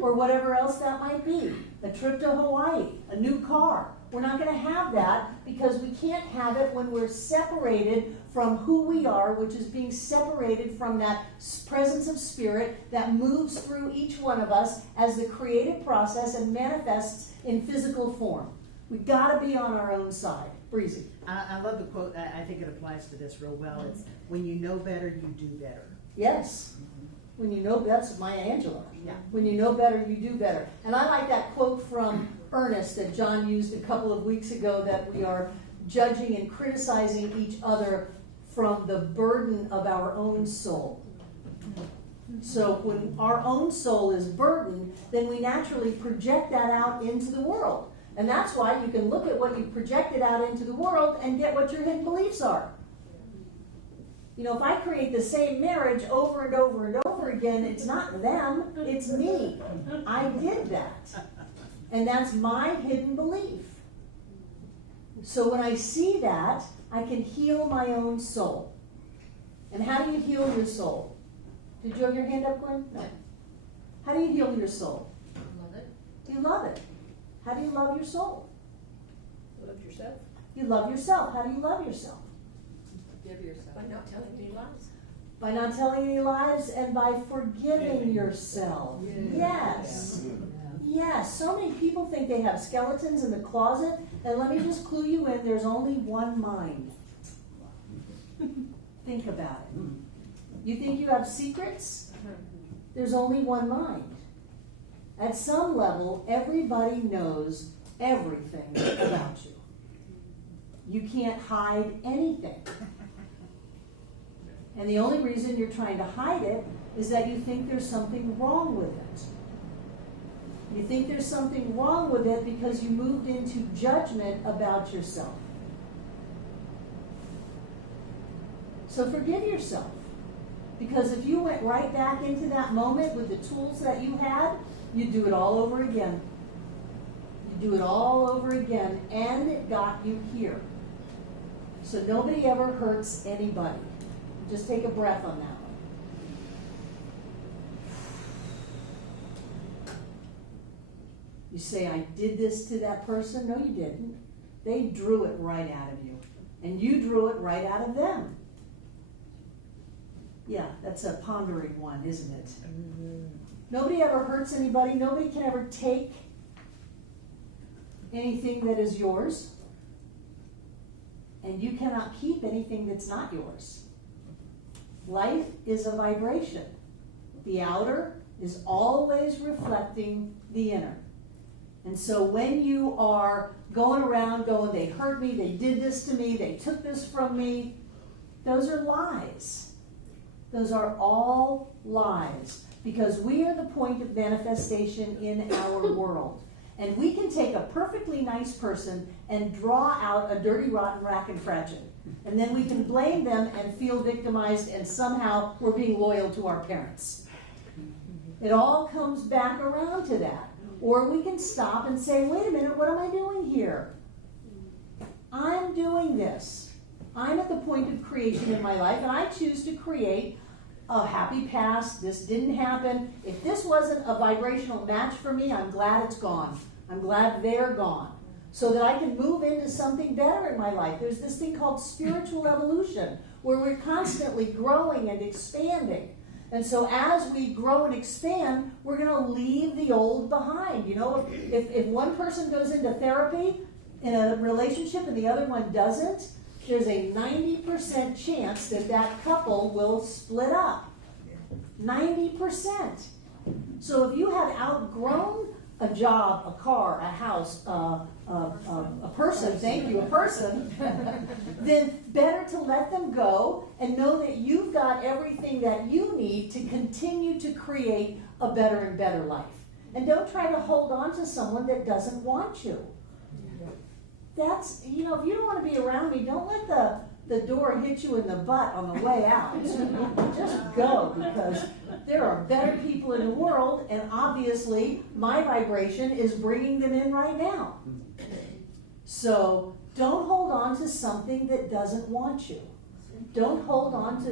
or whatever else that might be. A trip to Hawaii, a new car. We're not going to have that because we can't have it when we're separated from who we are, which is being separated from that presence of spirit that moves through each one of us as the creative process and manifests in physical form. We've got to be on our own side. Breezy. I love the quote. I think it applies to this real well. It's, when you know better, you do better. Yes. When you know, that's Maya Angelou. Yeah. When you know better, you do better. And I like that quote from Ernest that John used a couple of weeks ago, that we are judging and criticizing each other from the burden of our own soul. So when our own soul is burdened, then we naturally project that out into the world. And that's why you can look at what you projected out into the world and get what your hidden beliefs are. You know, if I create the same marriage over and over and over again, it's not them, it's me. I did that. And that's my hidden belief. So when I see that, I can heal my own soul. And how do you heal your soul? Did you have your hand up, Gwen? No. How do you heal your soul? Love it. You love it. How do you love your soul? Love yourself. You love yourself. How do you love yourself? Give yourself. By not telling any lies. By not telling any lies and by forgiving yourself. Yes. Yes. So many people think they have skeletons in the closet, and let me just clue you in, there's only one mind. Think about it. You think you have secrets? There's only one mind. At some level, everybody knows everything about you. You can't hide anything. And the only reason you're trying to hide it is that you think there's something wrong with it. You think there's something wrong with it because you moved into judgment about yourself. So forgive yourself. Because if you went right back into that moment with the tools that you had, you'd do it all over again. You'd do it all over again, and it got you here. So nobody ever hurts anybody. Just take a breath on that one. You say, I did this to that person? No, you didn't. They drew it right out of you. And you drew it right out of them. Yeah, that's a pondering one, isn't it? Mm-hmm. Nobody ever hurts anybody. Nobody can ever take anything that is yours. And you cannot keep anything that's not yours. Life is a vibration. The outer is always reflecting the inner. And so when you are going around going, they hurt me, they did this to me, they took this from me, those are lies. Those are all lies. Because we are the point of manifestation in our world. And we can take a perfectly nice person and draw out a dirty, rotten, rack and fragile. And then we can blame them and feel victimized, and somehow we're being loyal to our parents. It all comes back around to that. Or we can stop and say, wait a minute, what am I doing here? I'm doing this. I'm at the point of creation in my life, and I choose to create a happy past. This didn't happen. If this wasn't a vibrational match for me, I'm glad it's gone. I'm glad they're gone. So that I can move into something better in my life. There's this thing called spiritual evolution, where we're constantly growing and expanding. And so as we grow and expand, we're going to leave the old behind. You know, if one person goes into therapy in a relationship and the other one doesn't, there's a 90% chance that that couple will split up. 90%. So if you have outgrown a job, a car, a house, a person, thank you, a person, then better to let them go and know that you've got everything that you need to continue to create a better and better life. And don't try to hold on to someone that doesn't want you. That's, you know, if you don't want to be around me, don't let the door hit you in the butt on the way out. Just go, because there are better people in the world, and obviously my vibration is bringing them in right now. So don't hold on to something that doesn't want you. Don't hold on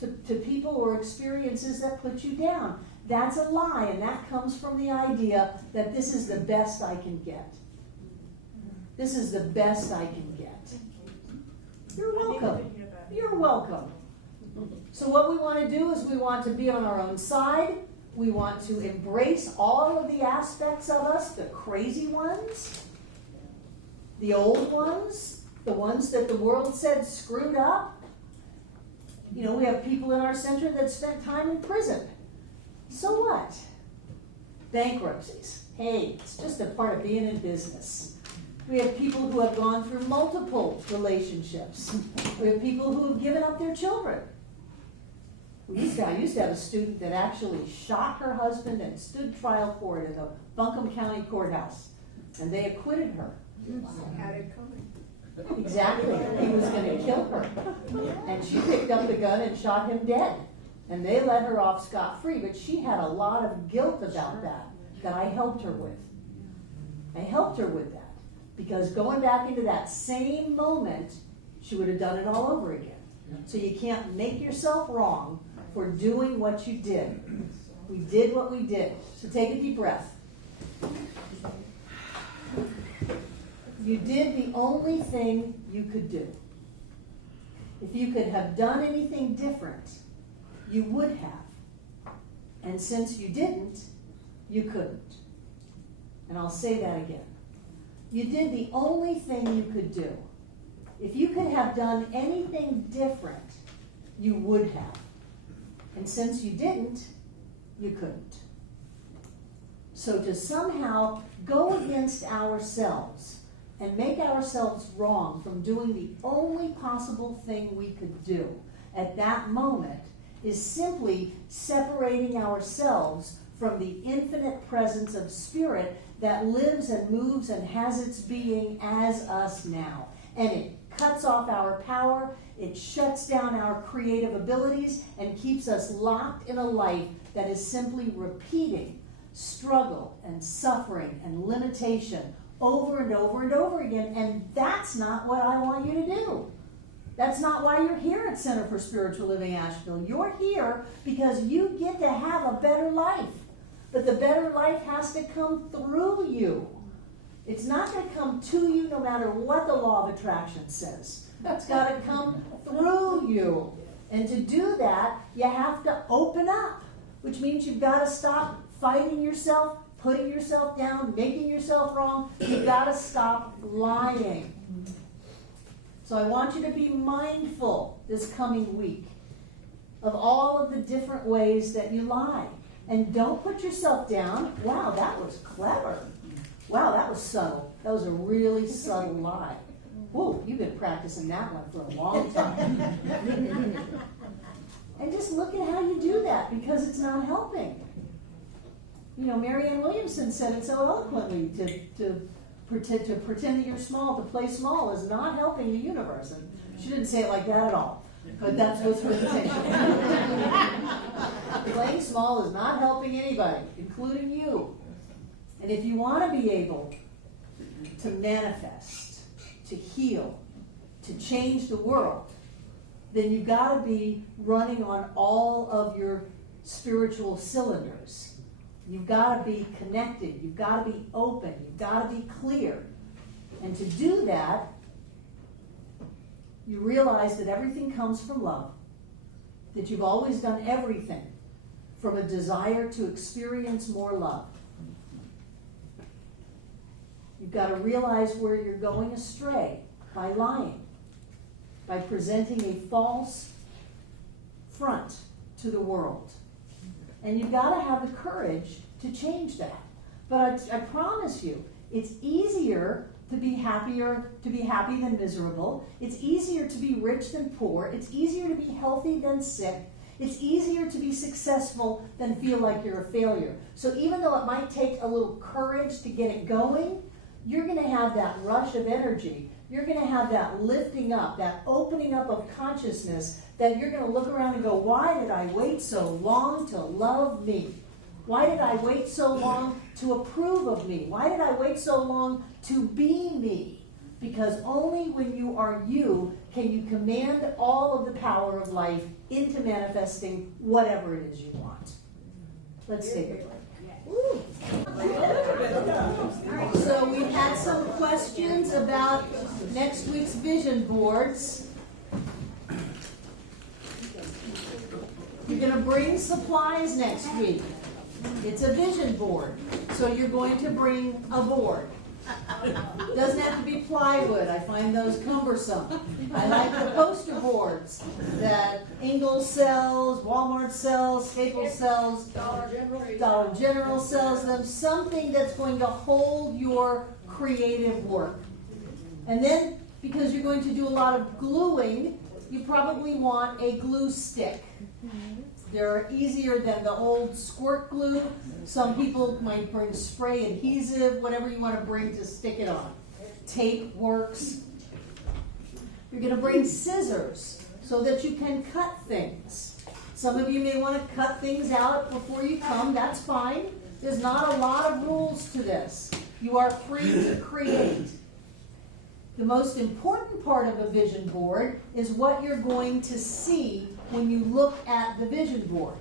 to people or experiences that put you down. That's a lie, and that comes from the idea that this is the best I can get. This is the best I can get. You're welcome. You're welcome. So what we want to do is we want to be on our own side. We want to embrace all of the aspects of us, the crazy ones, the old ones, the ones that the world said screwed up. You know, we have people in our center that spent time in prison. So what? Bankruptcies. Hey, it's just a part of being in business. We have people who have gone through multiple relationships. We have people who have given up their children. I used to have a student that actually shot her husband and stood trial for it in the Buncombe County Courthouse. And they acquitted her. Had it coming. Exactly. He was going to kill her. And she picked up the gun and shot him dead. And they let her off scot-free. But she had a lot of guilt about that I helped her with. I helped her with that. Because going back into that same moment, she would have done it all over again. So you can't make yourself wrong for doing what you did. We did what we did. So take a deep breath. You did the only thing you could do. If you could have done anything different, you would have. And since you didn't, you couldn't. And I'll say that again. You did the only thing you could do. If you could have done anything different, you would have. And since you didn't, you couldn't. So to somehow go against ourselves and make ourselves wrong from doing the only possible thing we could do at that moment is simply separating ourselves from the infinite presence of spirit that lives and moves and has its being as us now. And it cuts off our power, it shuts down our creative abilities, and keeps us locked in a life that is simply repeating struggle and suffering and limitation over and over and over again. And that's not what I want you to do. That's not why you're here at Center for Spiritual Living Asheville. You're here because you get to have a better life. But the better life has to come through you. It's not going to come to you no matter what the law of attraction says. It's got to come through you. And to do that, you have to open up, which means you've got to stop fighting yourself, putting yourself down, making yourself wrong. You've got to stop lying. So I want you to be mindful this coming week of all of the different ways that you lie. And don't put yourself down. Wow, that was clever. Wow, that was subtle. That was a really subtle lie. Whoa, you've been practicing that one for a long time. And just look at how you do that, because it's not helping. You know, Marianne Williamson said it so eloquently, to pretend that you're small, to play small is not helping the universe. And She didn't say it like that at all, but that was her intention. Playing small is not helping anybody, including you. And if you want to be able to manifest, to heal, to change the world, then you've got to be running on all of your spiritual cylinders. You've got to be connected. You've got to be open. You've got to be clear. And to do that, you realize that everything comes from love, that you've always done everything from a desire to experience more love. You've got to realize where you're going astray by lying, by presenting a false front to the world. And you've got to have the courage to change that. But I promise you, it's easier to be happy than miserable. It's easier to be rich than poor. It's easier to be healthy than sick. It's easier to be successful than feel like you're a failure. So even though it might take a little courage to get it going, you're going to have that rush of energy. You're going to have that lifting up, that opening up of consciousness, that you're going to look around and go, why did I wait so long to love me? Why did I wait so long to approve of me? Why did I wait so long to be me? Because only when you are you can you command all of the power of life into manifesting whatever it is you want. Let's take a break. So we've had some questions about next week's vision boards. You're going to bring supplies next week. It's a vision board. So you're going to bring a board. Doesn't have to be plywood. I find those cumbersome. I like the poster boards that Ingalls sells, Walmart sells, Staples sells, Dollar General sells them. Something that's going to hold your creative work. And then, because you're going to do a lot of gluing, you probably want a glue stick. They're easier than the old squirt glue. Some people might bring spray adhesive, whatever you want to bring to stick it on. Tape works. You're going to bring scissors so that you can cut things. Some of you may want to cut things out before you come. That's fine. There's not a lot of rules to this. You are free to create. The most important part of a vision board is what you're going to see when you look at the vision board.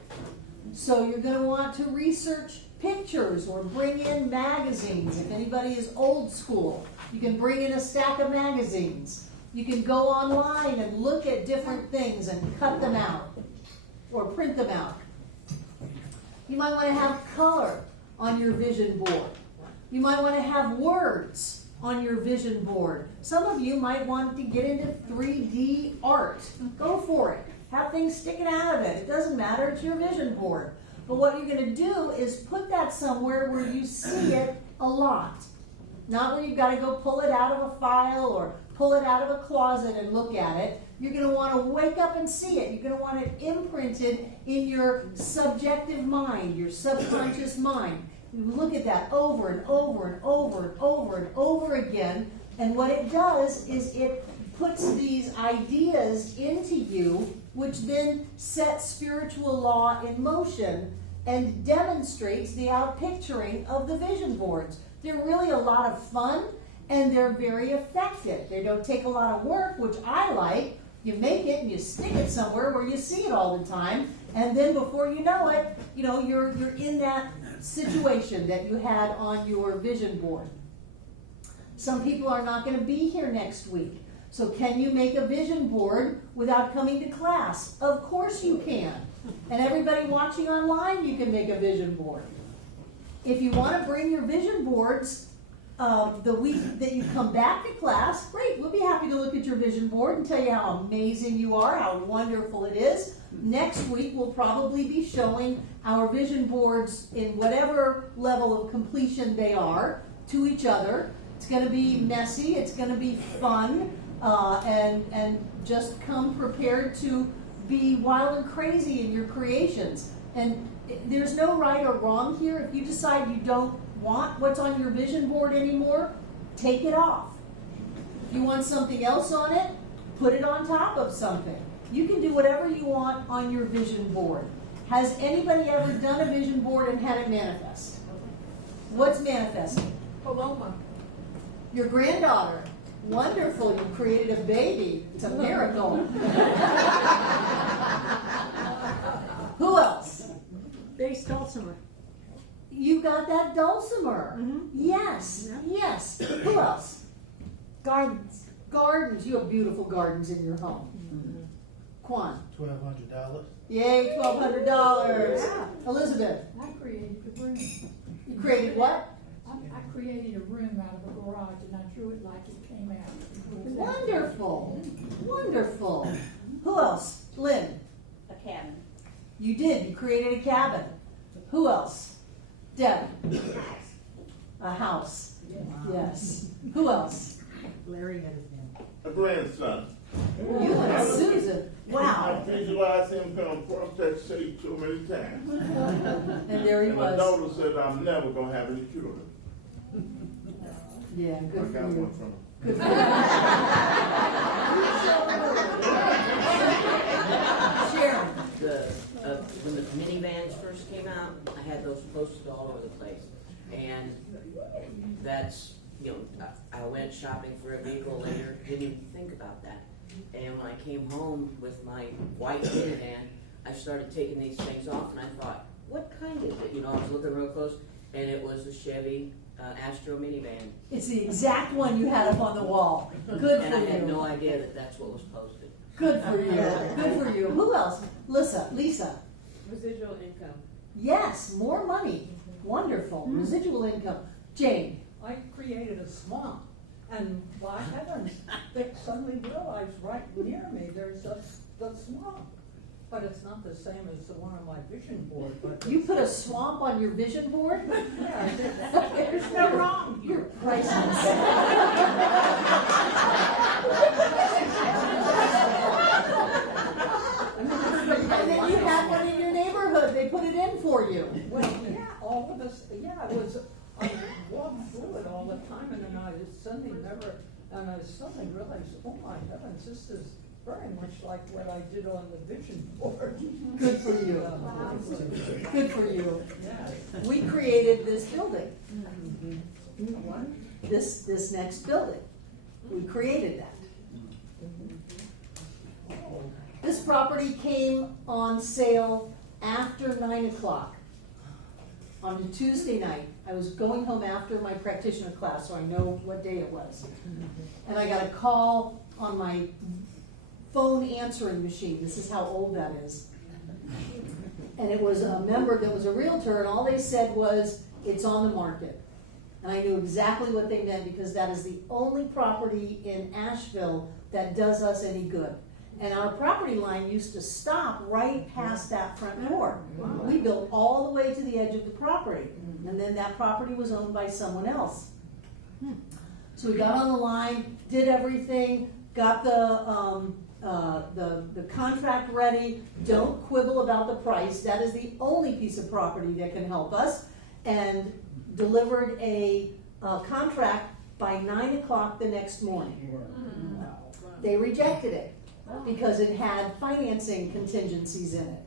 So you're going to want to research pictures or bring in magazines. If anybody is old school, you can bring in a stack of magazines. You can go online and look at different things and cut them out or print them out. You might want to have color on your vision board. You might want to have words on your vision board. Some of you might want to get into 3D art. Go for it. Have things sticking out of it. It doesn't matter. It's your vision board. But what you're going to do is put that somewhere where you see it a lot. Not where you've got to go pull it out of a file or pull it out of a closet and look at it. You're going to want to wake up and see it. You're going to want it imprinted in your subjective mind, your subconscious mind. You look at that over and over and over and over and over again. And what it does is it puts these ideas into you, which then sets spiritual law in motion and demonstrates the outpicturing of the vision boards. They're really a lot of fun, and they're very effective. They don't take a lot of work, which I like. You make it and you stick it somewhere where you see it all the time, and then before you know it, you're in that situation that you had on your vision board. Some people are not going to be here next week. So can you make a vision board without coming to class? Of course you can. And everybody watching online, you can make a vision board. If you want to bring your vision boards the week that you come back to class, great. We'll be happy to look at your vision board and tell you how amazing you are, how wonderful it is. Next week, we'll probably be showing our vision boards in whatever level of completion they are to each other. It's going to be messy. It's going to be fun. And just come prepared to be wild and crazy in your creations. And there's no right or wrong here. If you decide you don't want what's on your vision board anymore, take it off. If you want something else on it, Put it on top of something. You can do whatever you want on your vision board. Has anybody ever done a vision board and had it manifest? What's manifesting? Paloma. Your granddaughter. Wonderful, you created a baby. It's a miracle. Who else? Bass dulcimer. You got that dulcimer. Mhm. Yes, yes. Who else? Gardens. Gardens. You have beautiful gardens in your home. Quan. $1,200. Yay, $1,200. Yeah. Elizabeth, I created the room. you created what? I created a room out of a garage and I drew it like it came out. Wonderful, wonderful. Who else? Lynn, A cabin. you did. You created a cabin. Who else? Deb, a house. Yes. Who else? Larry had his hand. A grandson. You and Susan. Wow. I visualized him come across that shape so many times. And there he And my was. daughter said, I'm never going to have any children. Yeah, I good for got you. one from him. Good for you. Sharon. When the minivans first came out, I had those posted all over the place. And that's, I went shopping for a vehicle later, didn't even think about that. And when I came home with my white minivan, I started taking these things off and I thought, what kind is it? I was looking real close and it was a Chevy Astro minivan. It's the exact one you had up on the wall. Good And for I had no you. idea that that's what was posted. Good for you. Good for you. Who else? Lisa. Residual income. Yes, more money. Wonderful. Residual income. Jane. I created a swamp, and by heavens, they suddenly realized right near me, there's the swamp. But it's not the same as the one on my vision board, but. You put a swamp on your vision board? Yeah, I did that. There's no wrong. You're priceless. And then you had one in your neighborhood. They put it in for you. Well, yeah, all of us, yeah, it was, I walked through it all the time, and then I suddenly realized, oh my heavens, this is very much like what I did on the vision board. Good for you. Good for you. Yeah. We created this building. This next building. We created that. This property came on sale after 9 o'clock on a Tuesday night. I was going home after my practitioner class, so I know what day it was. And I got a call on my phone answering machine. This is how old that is. And it was a member that was a realtor, and all they said was, it's on the market. And I knew exactly what they meant, because that is the only property in Asheville that does us any good. And our property line used to stop right past that front door. We built all the way to the edge of the property. And then that property was owned by someone else. So we got on the line, did everything, got the contract ready. Don't quibble about the price. That is the only piece of property that can help us. And delivered a contract by 9 o'clock the next morning. They rejected it because it had financing contingencies in it.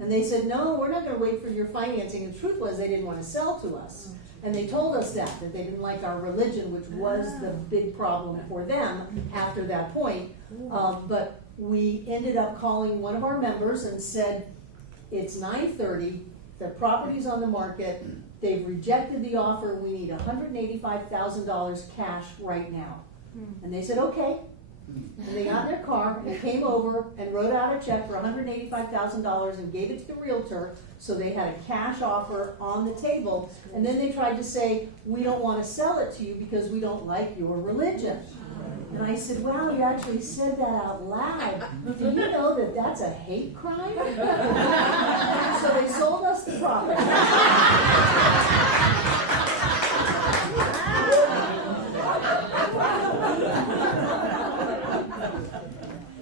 And they said, no, we're not going to wait for your financing. The truth was they didn't want to sell to us. And they told us that they didn't like our religion, which was the big problem for them after that point. But we ended up calling one of our members and said, it's 9:30, the property's on the market, they've rejected the offer, we need $185,000 cash right now. And they said, okay. And they got in their car and came over and wrote out a check for $185,000 and gave it to the realtor, so they had a cash offer on the table. And then they tried to say, we don't want to sell it to you because we don't like your religion. And I said, wow, you actually said that out loud. Do you know that that's a hate crime? So they sold us the property.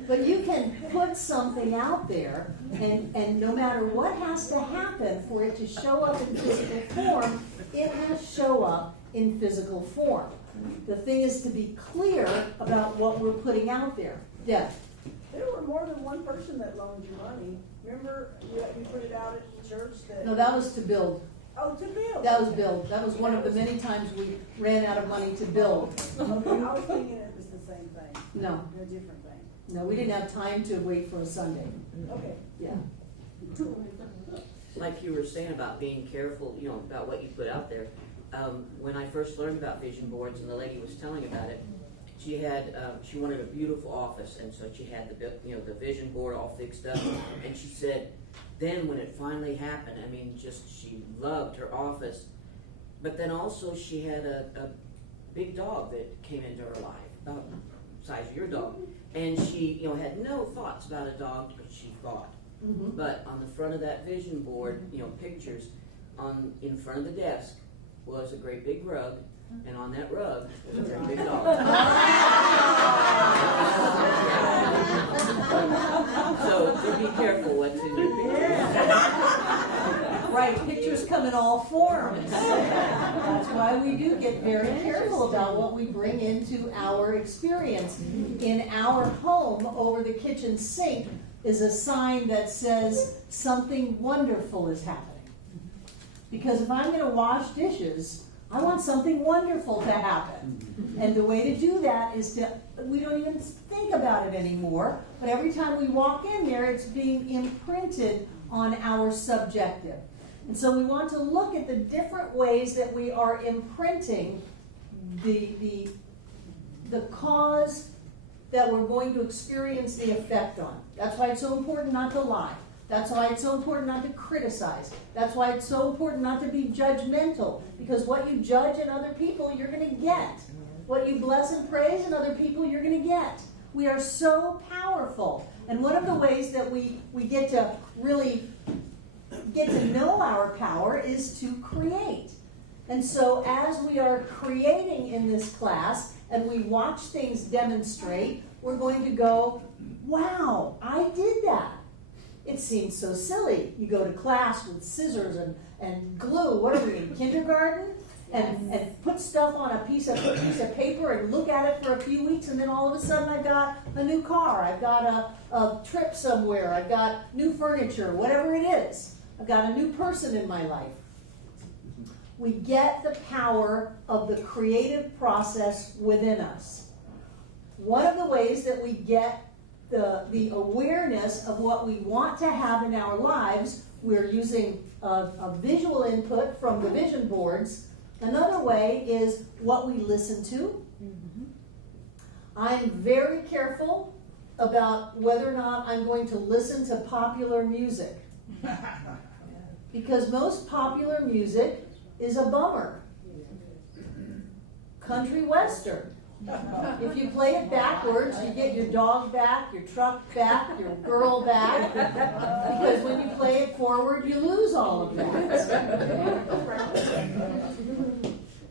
But you can put something out there, and no matter what has to happen for it to show up in physical form, it will show up in physical form. The thing is to be clear about what we're putting out there. Yeah, There were more than one person that loaned you money. Remember, you put it out at the church that. no, that was to build. Oh, to build. That was build. That was one of the many times we ran out of money to build. Okay, I was thinking it was the same thing. No, A different thing. no, we didn't have time to wait for a Sunday. Okay. Yeah. Like you were saying about being careful, you know, about what you put out there. When I first learned about vision boards and the lady was telling about it, she had, she wanted a beautiful office, and so she had the vision board all fixed up, and she said, then when it finally happened, I mean, she loved her office, but then also she had a big dog that came into her life, about the size of your dog, and she, had no thoughts about a dog, but she thought. Mm-hmm. But on the front of that vision board, pictures in front of the desk was a great big rug, and on that rug was a great big dog. So be careful what's in your pictures. Right, pictures come in all forms. That's why we do get very careful about what we bring into our experience. In our home, over the kitchen sink, is a sign that says something wonderful is happening. Because if I'm going to wash dishes, I want something wonderful to happen. And the way to do that is we don't even think about it anymore, but every time we walk in there, it's being imprinted on our subjective. And so we want to look at the different ways that we are imprinting the cause that we're going to experience the effect on. That's why it's so important not to lie. That's why it's so important not to criticize. That's why it's so important not to be judgmental. Because what you judge in other people, you're going to get. What you bless and praise in other people, you're going to get. We are so powerful. And one of the ways that we get to really get to know our power is to create. And so as we are creating in this class, and we watch things demonstrate, we're going to go, wow, I did that. It seems so silly. You go to class with scissors and glue, what are we in kindergarten? And put stuff on a piece of paper and look at it for a few weeks, and then all of a sudden I've got a new car, I've got a trip somewhere, I've got new furniture, whatever it is. I've got a new person in my life. We get the power of the creative process within us. One of the ways that we get the awareness of what we want to have in our lives, we're using a visual input from the vision boards. Another way is what we listen to. I'm very careful about whether or not I'm going to listen to popular music. Because most popular music is a bummer. Country western. If you play it backwards, you get your dog back, your truck back, your girl back. Because when you play it forward, you lose all of that.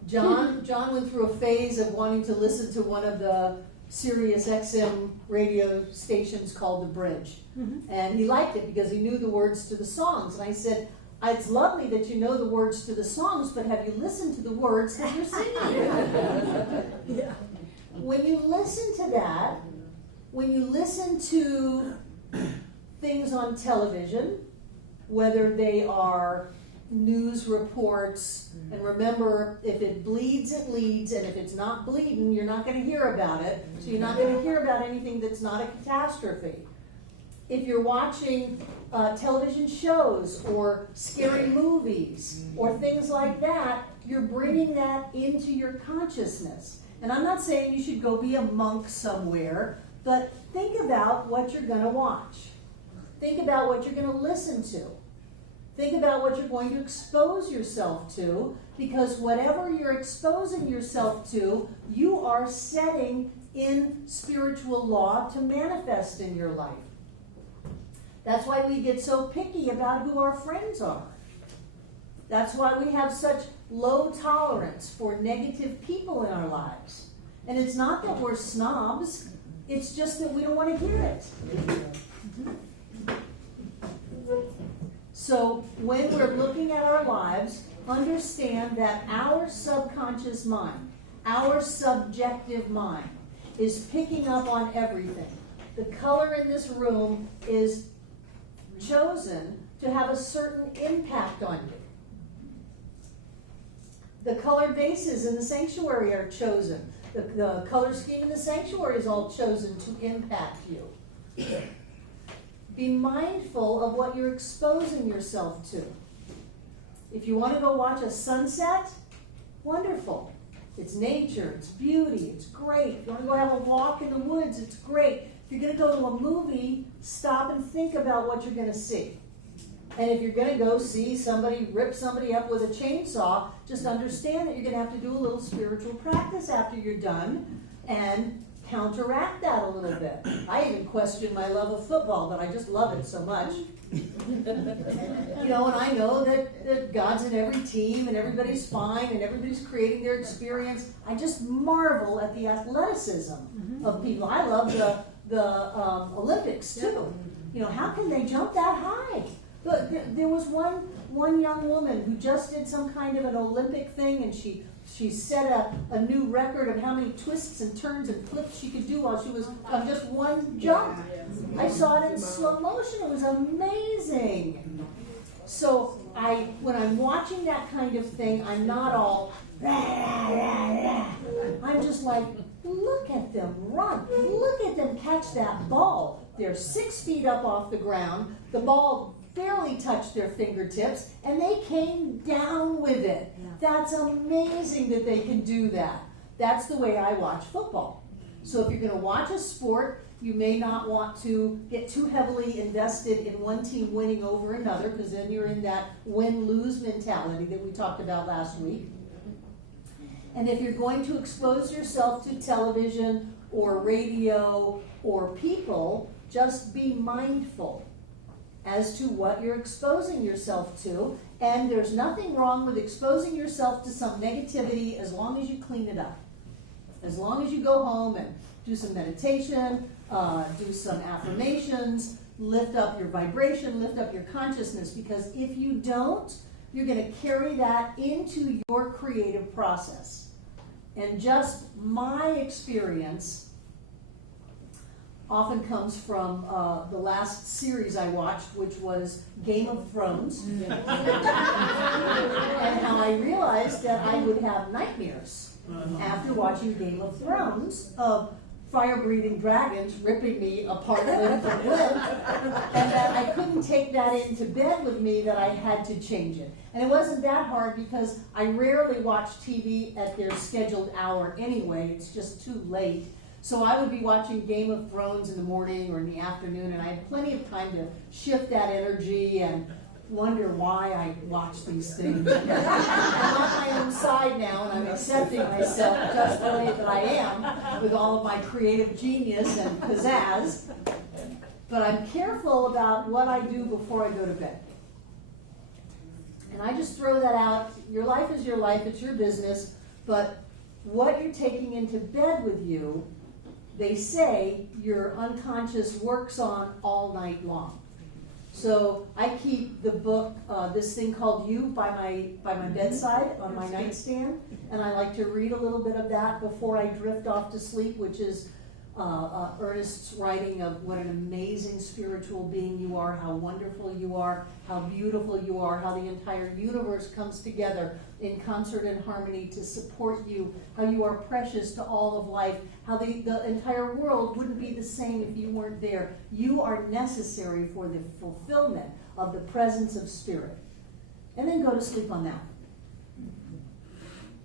John went through a phase of wanting to listen to one of the Sirius XM radio stations called The Bridge. And he liked it because he knew the words to the songs. And I said, it's lovely that you know the words to the songs, but have you listened to the words that you're singing? Yeah. When you listen to that, when you listen to things on television, whether they are news reports, and remember, if it bleeds, it leads, and if it's not bleeding, you're not going to hear about it, so you're not going to hear about anything that's not a catastrophe. If you're watching television shows or scary movies or things like that, you're bringing that into your consciousness. And I'm not saying you should go be a monk somewhere, but think about what you're going to watch. Think about what you're going to listen to. Think about what you're going to expose yourself to, because whatever you're exposing yourself to, you are setting in spiritual law to manifest in your life. That's why we get so picky about who our friends are. That's why we have such low tolerance for negative people in our lives. And it's not that we're snobs, it's just that we don't want to hear it. So when we're looking at our lives, understand that our subconscious mind, our subjective mind, is picking up on everything. The color in this room is chosen to have a certain impact on you. The colored vases in the sanctuary are chosen. The color scheme in the sanctuary is all chosen to impact you. Be mindful of what you're exposing yourself to. If you want to go watch a sunset, wonderful. It's nature, it's beauty, it's great. If you want to go have a walk in the woods, it's great. If you're going to go to a movie, stop and think about what you're going to see. And if you're going to go see somebody rip somebody up with a chainsaw, just understand that you're going to have to do a little spiritual practice after you're done and counteract that a little bit. I even question my love of football, but I just love it so much. You know, and I know that God's in every team and everybody's fine and everybody's creating their experience. I just marvel at the athleticism of people. I love the Olympics too. You know, how can they jump that high? Look, there was one young woman who just did some kind of an Olympic thing, and she set a new record of how many twists and turns and flips she could do while she was on just one jump. I saw it in slow motion. It was amazing. So when I'm watching that kind of thing, I'm not all rah, rah, rah. I'm just like, look at them run. Look at them catch that ball. They're 6 feet up off the ground. The ball barely touched their fingertips, and they came down with it. That's amazing that they can do that. That's the way I watch football. So if you're going to watch a sport, you may not want to get too heavily invested in one team winning over another, because then you're in that win-lose mentality that we talked about last week. And if you're going to expose yourself to television or radio or people, just be mindful as to what you're exposing yourself to. And there's nothing wrong with exposing yourself to some negativity as long as you clean it up. As long as you go home and do some meditation, do some affirmations, lift up your vibration, lift up your consciousness, because if you don't, you're going to carry that into your creative process. And just my experience often comes from the last series I watched, which was Game of Thrones. And how I realized that I would have nightmares after watching Game of Thrones of fire-breathing dragons ripping me apart limb from limb, and that I couldn't take that into bed with me, that I had to change it. And it wasn't that hard, because I rarely watch TV at their scheduled hour anyway. It's just too late. So I would be watching Game of Thrones in the morning or in the afternoon, and I had plenty of time to shift that energy and wonder why I watch these things. I'm on my own side now, and I'm accepting myself just the way that I am, with all of my creative genius and pizzazz. But I'm careful about what I do before I go to bed. And I just throw that out. Your life is your life. It's your business. But what you're taking into bed with you, they say your unconscious works on all night long. So I keep the book, this thing called You, by my bedside on my nightstand, and I like to read a little bit of that before I drift off to sleep, which is Ernest's writing of what an amazing spiritual being you are, how wonderful you are, how beautiful you are, how the entire universe comes together in concert and harmony to support you, how you are precious to all of life, how the entire world wouldn't be the same if you weren't there. You are necessary for the fulfillment of the presence of spirit. And then go to sleep on that.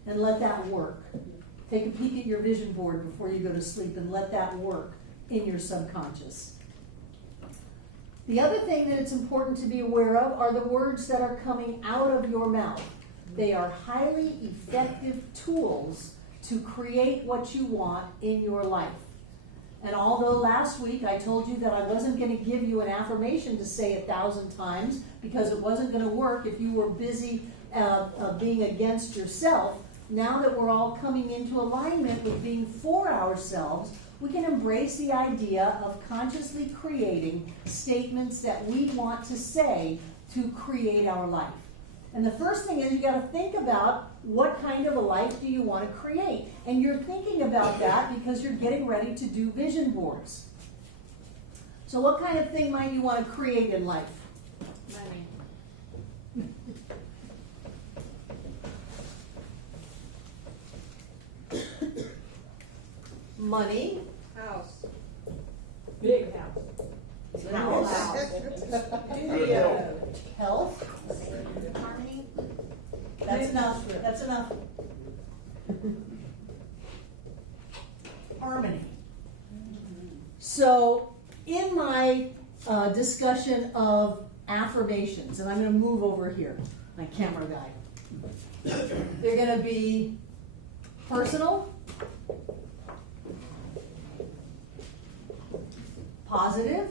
And let that work. Take a peek at your vision board before you go to sleep and let that work in your subconscious. The other thing that it's important to be aware of are the words that are coming out of your mouth. They are highly effective tools to create what you want in your life. And although last week I told you that I wasn't going to give you an affirmation to say 1,000 times because it wasn't going to work if you were busy being against yourself, now that we're all coming into alignment with being for ourselves, we can embrace the idea of consciously creating statements that we want to say to create our life. And the first thing is you got to think about what kind of a life do you want to create. And you're thinking about that because you're getting ready to do vision boards. So what kind of thing might you want to create in life? Money. Money. House. Big house. House. Health. Harmony. That's enough. That's enough. Harmony. So, in my discussion of affirmations, and I'm going to move over here, my camera guy. They're going to be personal, positive,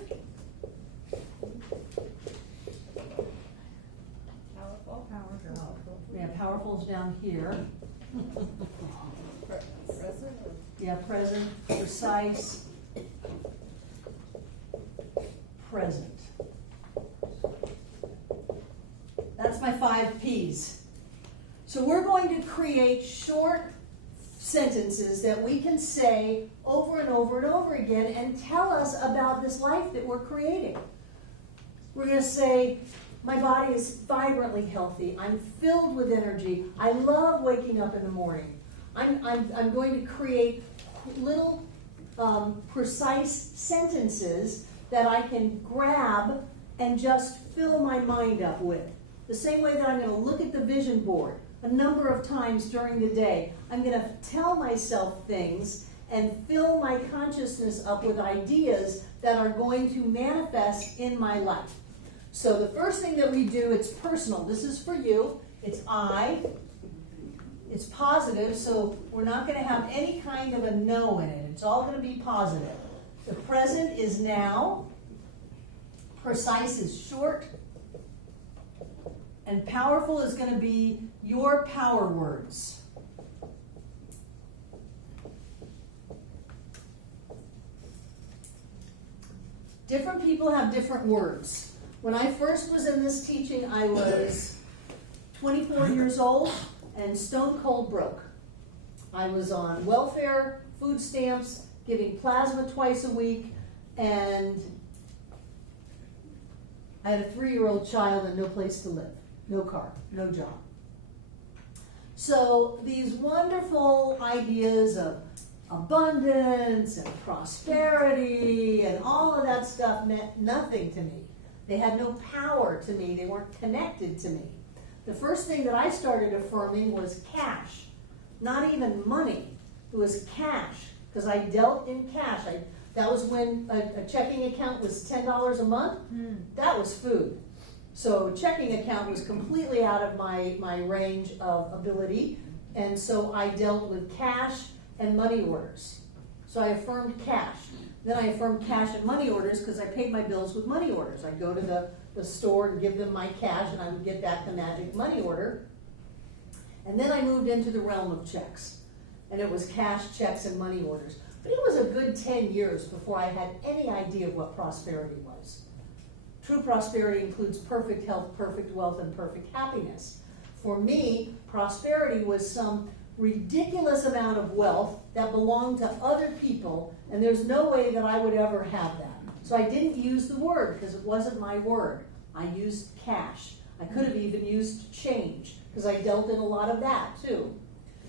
yeah, powerful's down here. Yeah, present, precise, present. That's my 5 P's. So we're going to create short sentences that we can say over and over and over again and tell us about this life that we're creating. We're going to say, my body is vibrantly healthy. I'm filled with energy. I love waking up in the morning. I'm going to create little precise sentences that I can grab and just fill my mind up with. The same way that I'm going to look at the vision board a number of times during the day. I'm going to tell myself things and fill my consciousness up with ideas that are going to manifest in my life. So the first thing that we do, it's personal. This is for you. It's I. It's positive, so we're not going to have any kind of a no in it. It's all going to be positive. The present is now. Precise is short. And powerful is going to be your power words. Different people have different words. When I first was in this teaching, I was 24 years old and stone cold broke. I was on welfare, food stamps, giving plasma twice a week, and I had a 3-year-old child and no place to live, no car, no job. So these wonderful ideas of abundance and prosperity and all of that stuff meant nothing to me. They had no power to me. They weren't connected to me. The first thing that I started affirming was cash. Not even money. It was cash, because I dealt in cash. That was when a checking account was $10 a month. That was food. So checking account was completely out of my range of ability. And so I dealt with cash and money orders. So I affirmed cash. Then I affirmed cash and money orders because I paid my bills with money orders. I'd go to the store and give them my cash, and I would get back the magic money order. And then I moved into the realm of checks. And it was cash, checks, and money orders. But it was a good 10 years before I had any idea of what prosperity was. True prosperity includes perfect health, perfect wealth, and perfect happiness. For me, prosperity was some ridiculous amount of wealth that belonged to other people, and there's no way that I would ever have that. So I didn't use the word because it wasn't my word. I used cash. I could have even used change because I dealt in a lot of that too.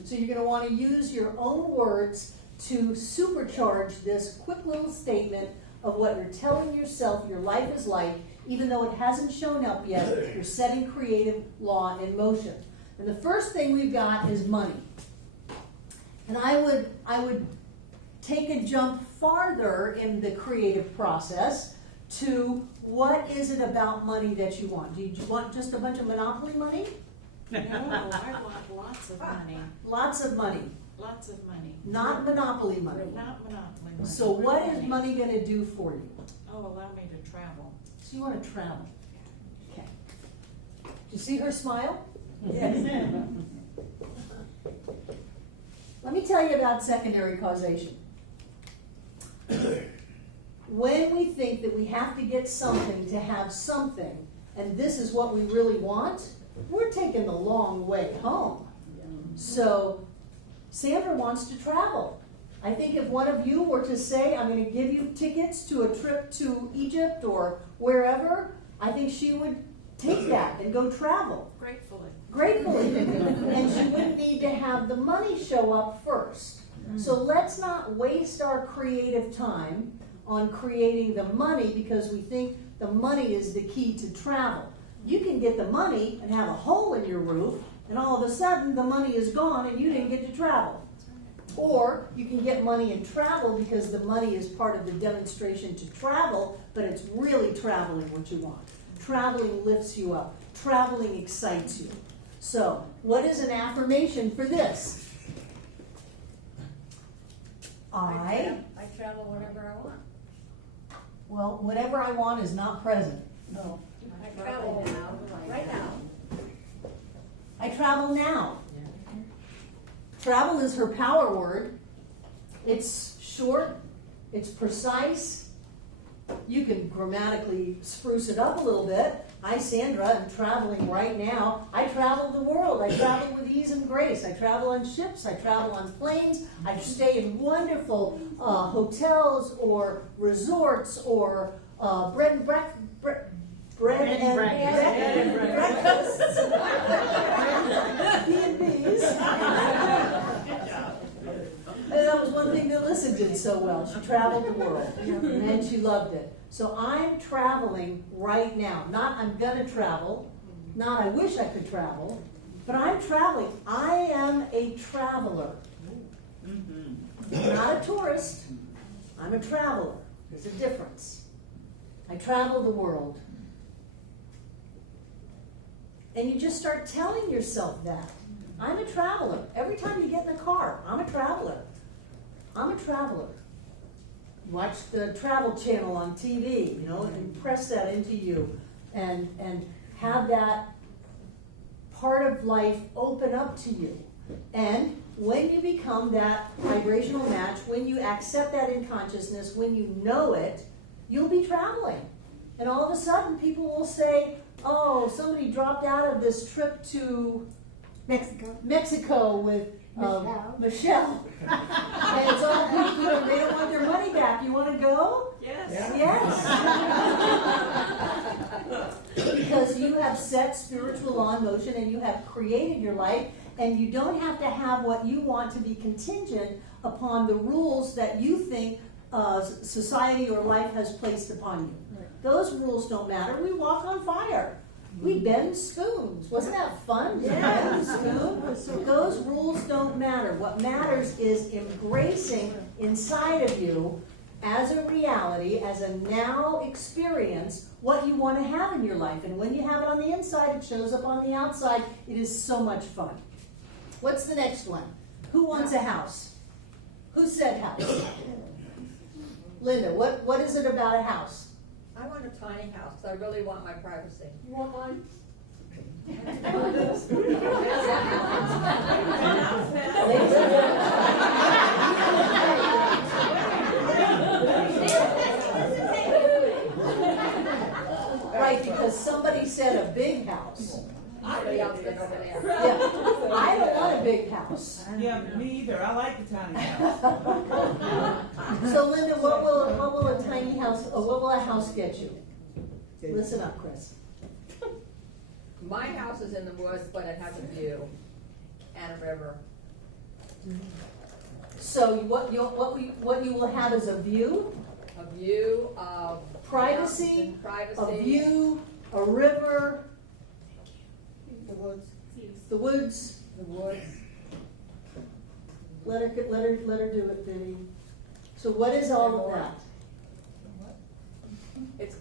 So you're going to want to use your own words to supercharge this quick little statement of what you're telling yourself your life is like, even though it hasn't shown up yet. You're setting creative law in motion. And the first thing we've got is money. And I would take a jump farther in the creative process to what is it about money that you want? Do you want just a bunch of Monopoly money? No, I want lots of money. Lots of money. Lots of money. Not Monopoly money. Not monopoly money. So what is money going to do for you? Oh, allow me to travel. So you want to travel. Okay. Do you see her smile? Yes. Let me tell you about secondary causation. When we think that we have to get something to have something, and this is what we really want, we're taking the long way home. So Sandra wants to travel. I think if one of you were to say, I'm going to give you tickets to a trip to Egypt or wherever, I think she would take that and go travel. Gratefully. And she wouldn't need to have the money show up first. So let's not waste our creative time on creating the money because we think the money is the key to travel. You can get the money and have a hole in your roof, and all of a sudden the money is gone and you didn't get to travel. Or you can get money and travel because the money is part of the demonstration to travel, but it's really traveling what you want. Traveling lifts you up. Traveling excites you. So, what is an affirmation for this? I travel whenever I want. Well, whatever I want is not present. No. I travel now, right now. I travel now. Travel is her power word. It's short, it's precise. You can grammatically spruce it up a little bit. I, Sandra, am traveling right now. I travel the world. I travel with ease and grace. I travel on ships. I travel on planes. I stay in wonderful hotels or resorts or bread and breakfasts. B&Bs. And that was one thing that Alyssa did so well. She traveled the world, and she loved it. So I'm traveling right now. Not I'm gonna travel, not I wish I could travel, but I'm traveling. I am a traveler. Not a tourist. I'm a traveler. There's a difference. I travel the world. And you just start telling yourself that. I'm a traveler. Every time you get in the car, I'm a traveler. I'm a traveler. Watch the Travel Channel on TV, and press that into you and have that part of life open up to you. And when you become that vibrational match, when you accept that in consciousness, when you know it, you'll be traveling. And all of a sudden people will say, oh, somebody dropped out of this trip to Mexico with Michelle. And it's all people, and they don't want their money back. You want to go? Yes. Yes. Because you have set spiritual law in motion and you have created your life, and you don't have to have what you want to be contingent upon the rules that you think society or life has placed upon you. Right. Those rules don't matter. We walk on fire. We bend spoons. Wasn't that fun? Yeah. Bend the spoon. Those rules don't matter. What matters is embracing inside of you as a reality, as a now experience, what you want to have in your life. And when you have it on the inside, it shows up on the outside. It is so much fun. What's the next one? Who wants a house? Who said house? Linda, what is it about a house? I want a tiny house. I really want my privacy. You want mine? Right, because somebody said a big house. Somebody else been over there. Yeah, I don't want a big house. Yeah, me either. I like the tiny house. So Linda, what will a tiny house, or what will a house get you? Listen up, Chris. My house is in the woods, but it has a view and a river. So what you will have is a view, A view of privacy, privacy. a view, a river, The woods. the woods. The woods. Let her do it, Vinny. So what is all of that?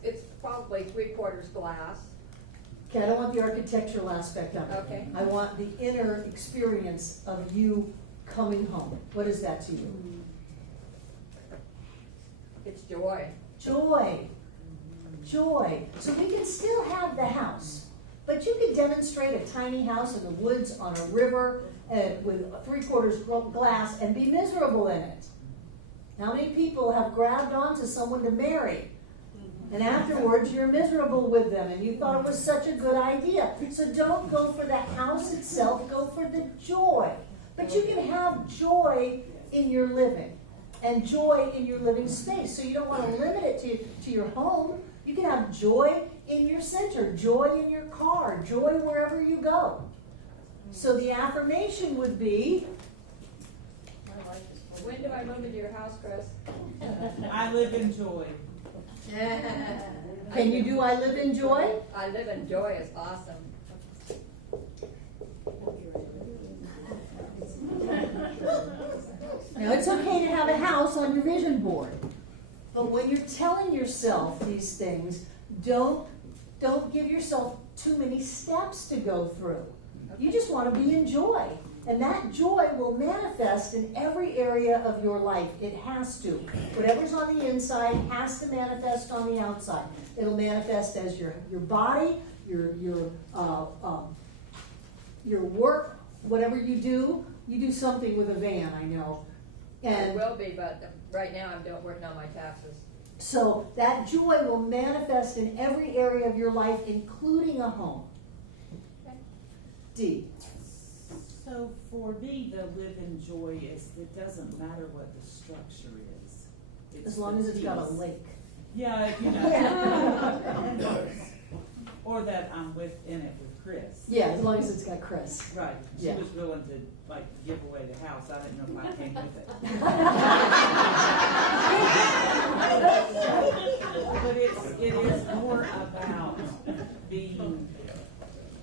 It's probably 3/4 glass. Okay, I don't want the architectural aspect of it. Okay. I want the inner experience of you coming home. What is that to you? It's joy. Joy. Joy. So we can still have the house, but you can demonstrate a tiny house in the woods on a river with 3/4 glass and be miserable in it. How many people have grabbed onto someone to marry, and afterwards you're miserable with them and you thought it was such a good idea? So don't go for the house itself, go for the joy. But you can have joy in your living. and joy in your living space. So you don't want to limit it to your home. You can have joy in your center, joy in your car, joy wherever you go. So the affirmation would be, When do I move into your house, Chris? I live in joy. can you do I live in joy? I live in joy is awesome. Now, it's okay to have a house on your vision board, but when you're telling yourself these things, don't give yourself too many steps to go through. You just want to be in joy, and that joy will manifest in every area of your life. It has to. Whatever's on the inside has to manifest on the outside. It'll manifest as your body, your work, whatever you do. You do something with a van, I know. It will be, but right now I'm working on my taxes. So that joy will manifest in every area of your life, including a home. Okay. D. So for me, the live in joy is, it doesn't matter what the structure is. It's As long the as it's got a peace. lake. Yeah, you know. Or that I'm in it with Chris. Yeah, as long as it's got Chris. Right, she Yeah. was willing to like give away the house, I didn't know if I came with it. But it is more about being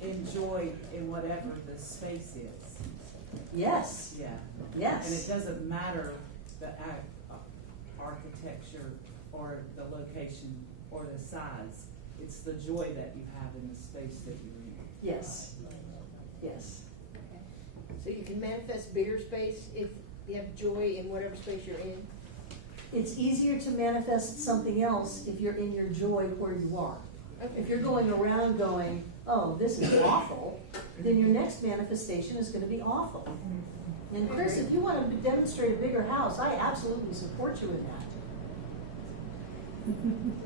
enjoyed in whatever the space is. Yes. Yeah. Yes. And it doesn't matter the architecture or the location or the size. It's the joy that you have in the space that you're in. Yes. Yes. So you can manifest bigger space if you have joy in whatever space you're in? It's easier to manifest something else if you're in your joy where you are. If you're going around going, oh, this is awful, then your next manifestation is going to be awful. And Chris, if you want to demonstrate a bigger house, I absolutely support you in that.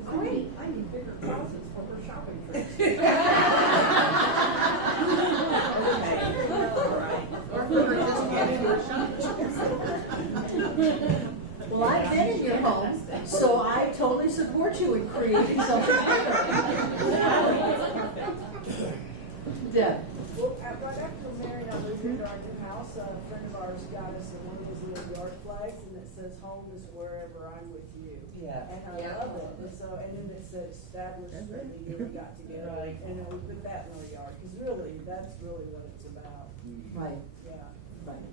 Great. I need bigger closets for her shopping trip. Well, I've been in your home, so I totally support you in creating something bigger. Deb. Well, right after we're married, I moved into our new house. A friend of ours got us one of those little yard flags, and it says, "Home is wherever I'm with you." Yeah. And I love it. And so, and then it said, "Established that we really got together." Right. And then we put that in our yard, because really, that's really what it's about. Right. Yeah. Right.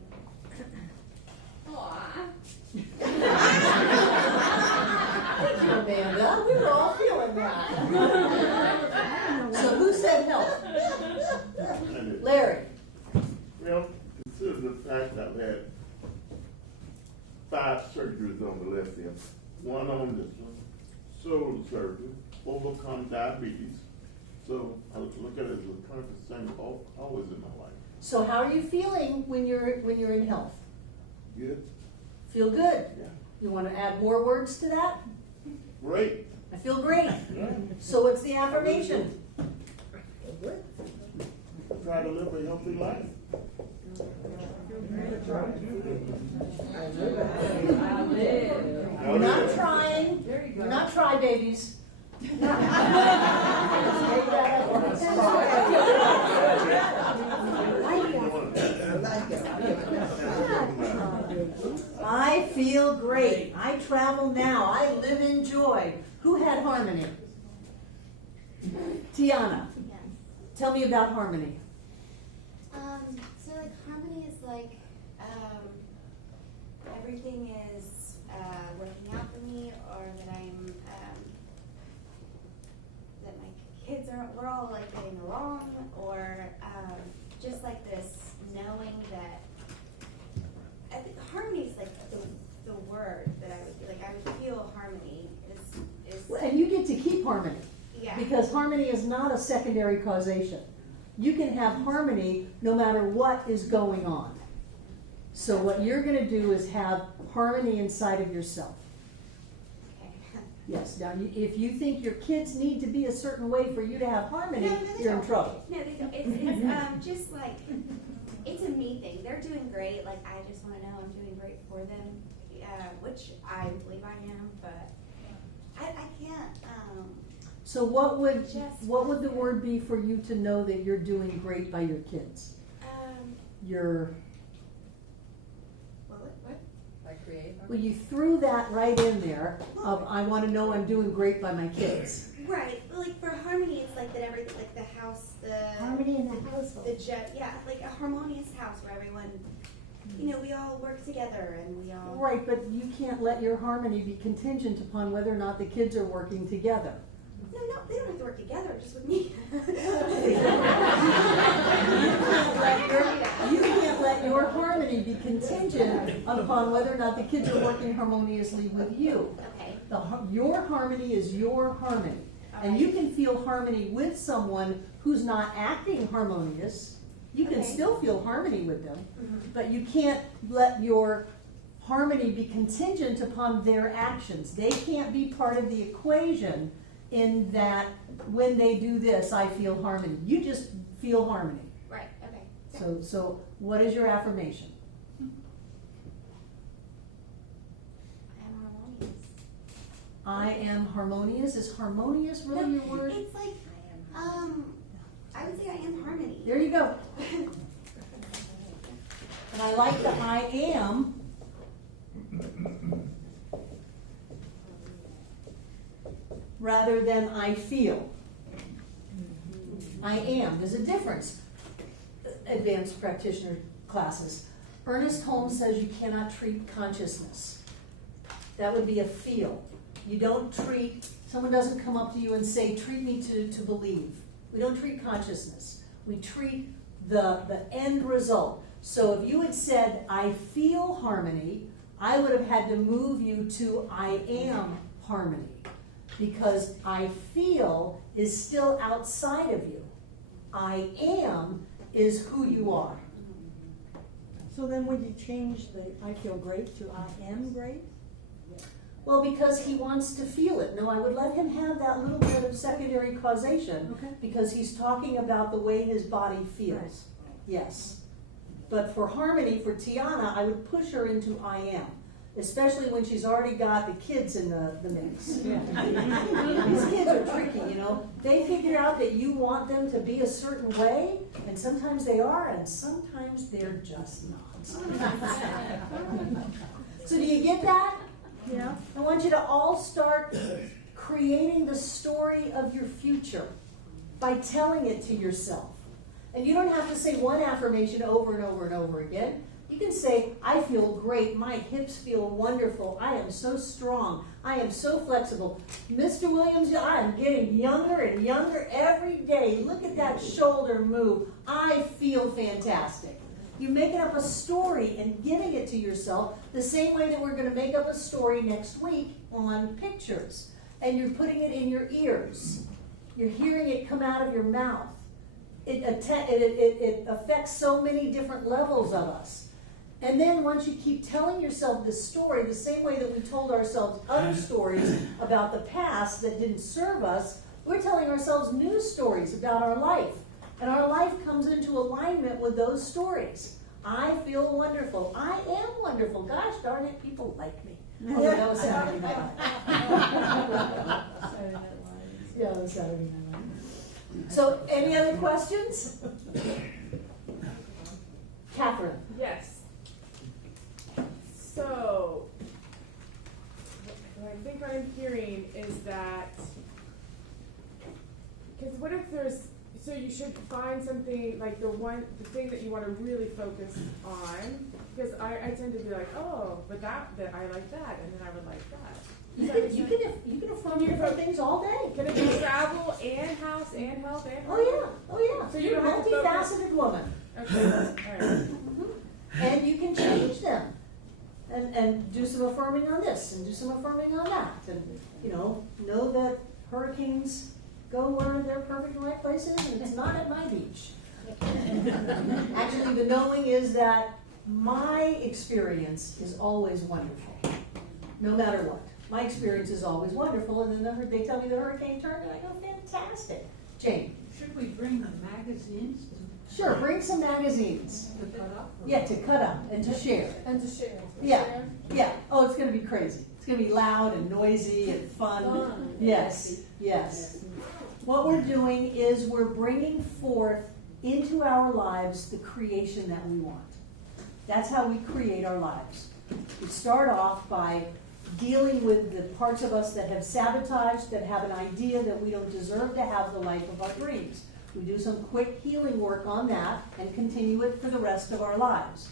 Thank you, Amanda. We were all feeling that. So who said help? Larry. Well, consider the fact that I've had 5 surgeries on the left hip, one on this one, shoulder surgery, overcome diabetes. So I look at it as a conscious thing always in my life. So how are you feeling when you're in health? Good? Feel good? Yeah. You want to add more words to that? Great. I feel great. Yeah. So what's the affirmation? Try to live a healthy life. We're not trying. We're not babies. I feel great. I travel now. I live in joy. Who had harmony? Tiana. Yes. Tell me about harmony. So like harmony is like everything is working out for me, or that I'm that my kids are, we're all like getting along, or just like this knowing that I think harmony is like the word that I would feel harmony is And you get to keep harmony. yeah. Because harmony is not a secondary causation. You can have harmony no matter what is going on. So what you're going to do is have harmony inside of yourself. Okay. Yes. Now, if you think your kids need to be a certain way for you to have harmony, they you're in don't. trouble. No, they don't. It's just like it's a me thing. They're doing great. Like I just want to know I'm doing great for them. which I believe I am, but I can't, So what would Just- the word be for you to know that you're doing great by your kids? You're, what? I create. well, you threw that right in there of, I want to know I'm doing great by my kids. Right, but like for harmony, it's like that everything, like the house, Harmony in the household. yeah, like a harmonious house where everyone, we all work together and we all. Right, but you can't let your harmony be contingent upon whether or not the kids are working together. No, they don't have to work together, just with me. You can't let your harmony be contingent upon whether or not the kids are working harmoniously with you. Okay. Your harmony is your harmony. And you can feel harmony with someone who's not acting harmonious. You can Okay. still feel harmony with them, Mhm. but you can't let your harmony be contingent upon their actions. They can't be part of the equation in that when they do this, I feel harmony. You just feel harmony. Right, okay. So what is your affirmation? I am harmonious. I am harmonious. Is harmonious really your word? It's like, I would say I am harmony. There you go. And I like the I am. Rather than I feel. I am. There's a difference. Advanced practitioner classes. Ernest Holmes says you cannot treat consciousness. That would be a feel. You don't treat, someone doesn't come up to you and say, treat me to believe. We don't treat consciousness. We treat the end result. So if you had said, I feel harmony, I would have had to move you to I am harmony. Because I feel is still outside of you. I am is who you are. So then would you change the I feel great to I am great? Well, because he wants to feel it. No, I would let him have that little bit of secondary causation Okay. because he's talking about the way his body feels. Right. Yes. But for harmony, for Tiana, I would push her into I am. Especially when she's already got the kids in the mix. These kids are tricky, They figure out that you want them to be a certain way, and sometimes they are, and sometimes they're just not. So do you get that? Yeah. I want you to all start creating the story of your future by telling it to yourself. And you don't have to say one affirmation over and over and over again. You can say, I feel great, my hips feel wonderful, I am so strong, I am so flexible. Mr. Williams, I am getting younger and younger every day. Look at that shoulder move. I feel fantastic. You're making up a story and giving it to yourself the same way that we're going to make up a story next week on pictures. And you're putting it in your ears. You're hearing it come out of your mouth. It affects so many different levels of us. And then once you keep telling yourself this story, the same way that we told ourselves other stories about the past that didn't serve us, we're telling ourselves new stories about our life. And our life comes into alignment with those stories. I feel wonderful. I am wonderful. Gosh darn it, people like me. Oh, that was Saturday Night Live. Yeah, that was Saturday Night Live. So, any other questions? Catherine. Yes. So, what I think what I'm hearing is that, because what if so you should find something, like the thing that you want to really focus on, because I tend to be like, oh, but that I like that, and then I would like that. You can affirm different things all day. Can it be travel and house and health and Oh yeah. So you're a don't have to multifaceted woman. Okay, all right. And you can change them. And do some affirming on this and do some affirming on that. And know that hurricanes go where their perfect and right place is, and it's not at my beach. Actually, the knowing is that my experience is always wonderful, no matter what. My experience is always wonderful, and then they tell me the hurricane turned, and I go, fantastic. Jane. Should we bring the magazines Sure, bring some magazines. Yeah, to cut up and to share. And to share. Yeah, yeah. Oh, it's gonna be crazy. It's gonna be loud and noisy and fun. Yes, yes. What we're doing is we're bringing forth into our lives the creation that we want. That's how we create our lives. We start off by dealing with the parts of us that have sabotaged, that have an idea that we don't deserve to have the life of our dreams. We do some quick healing work on that and continue it for the rest of our lives.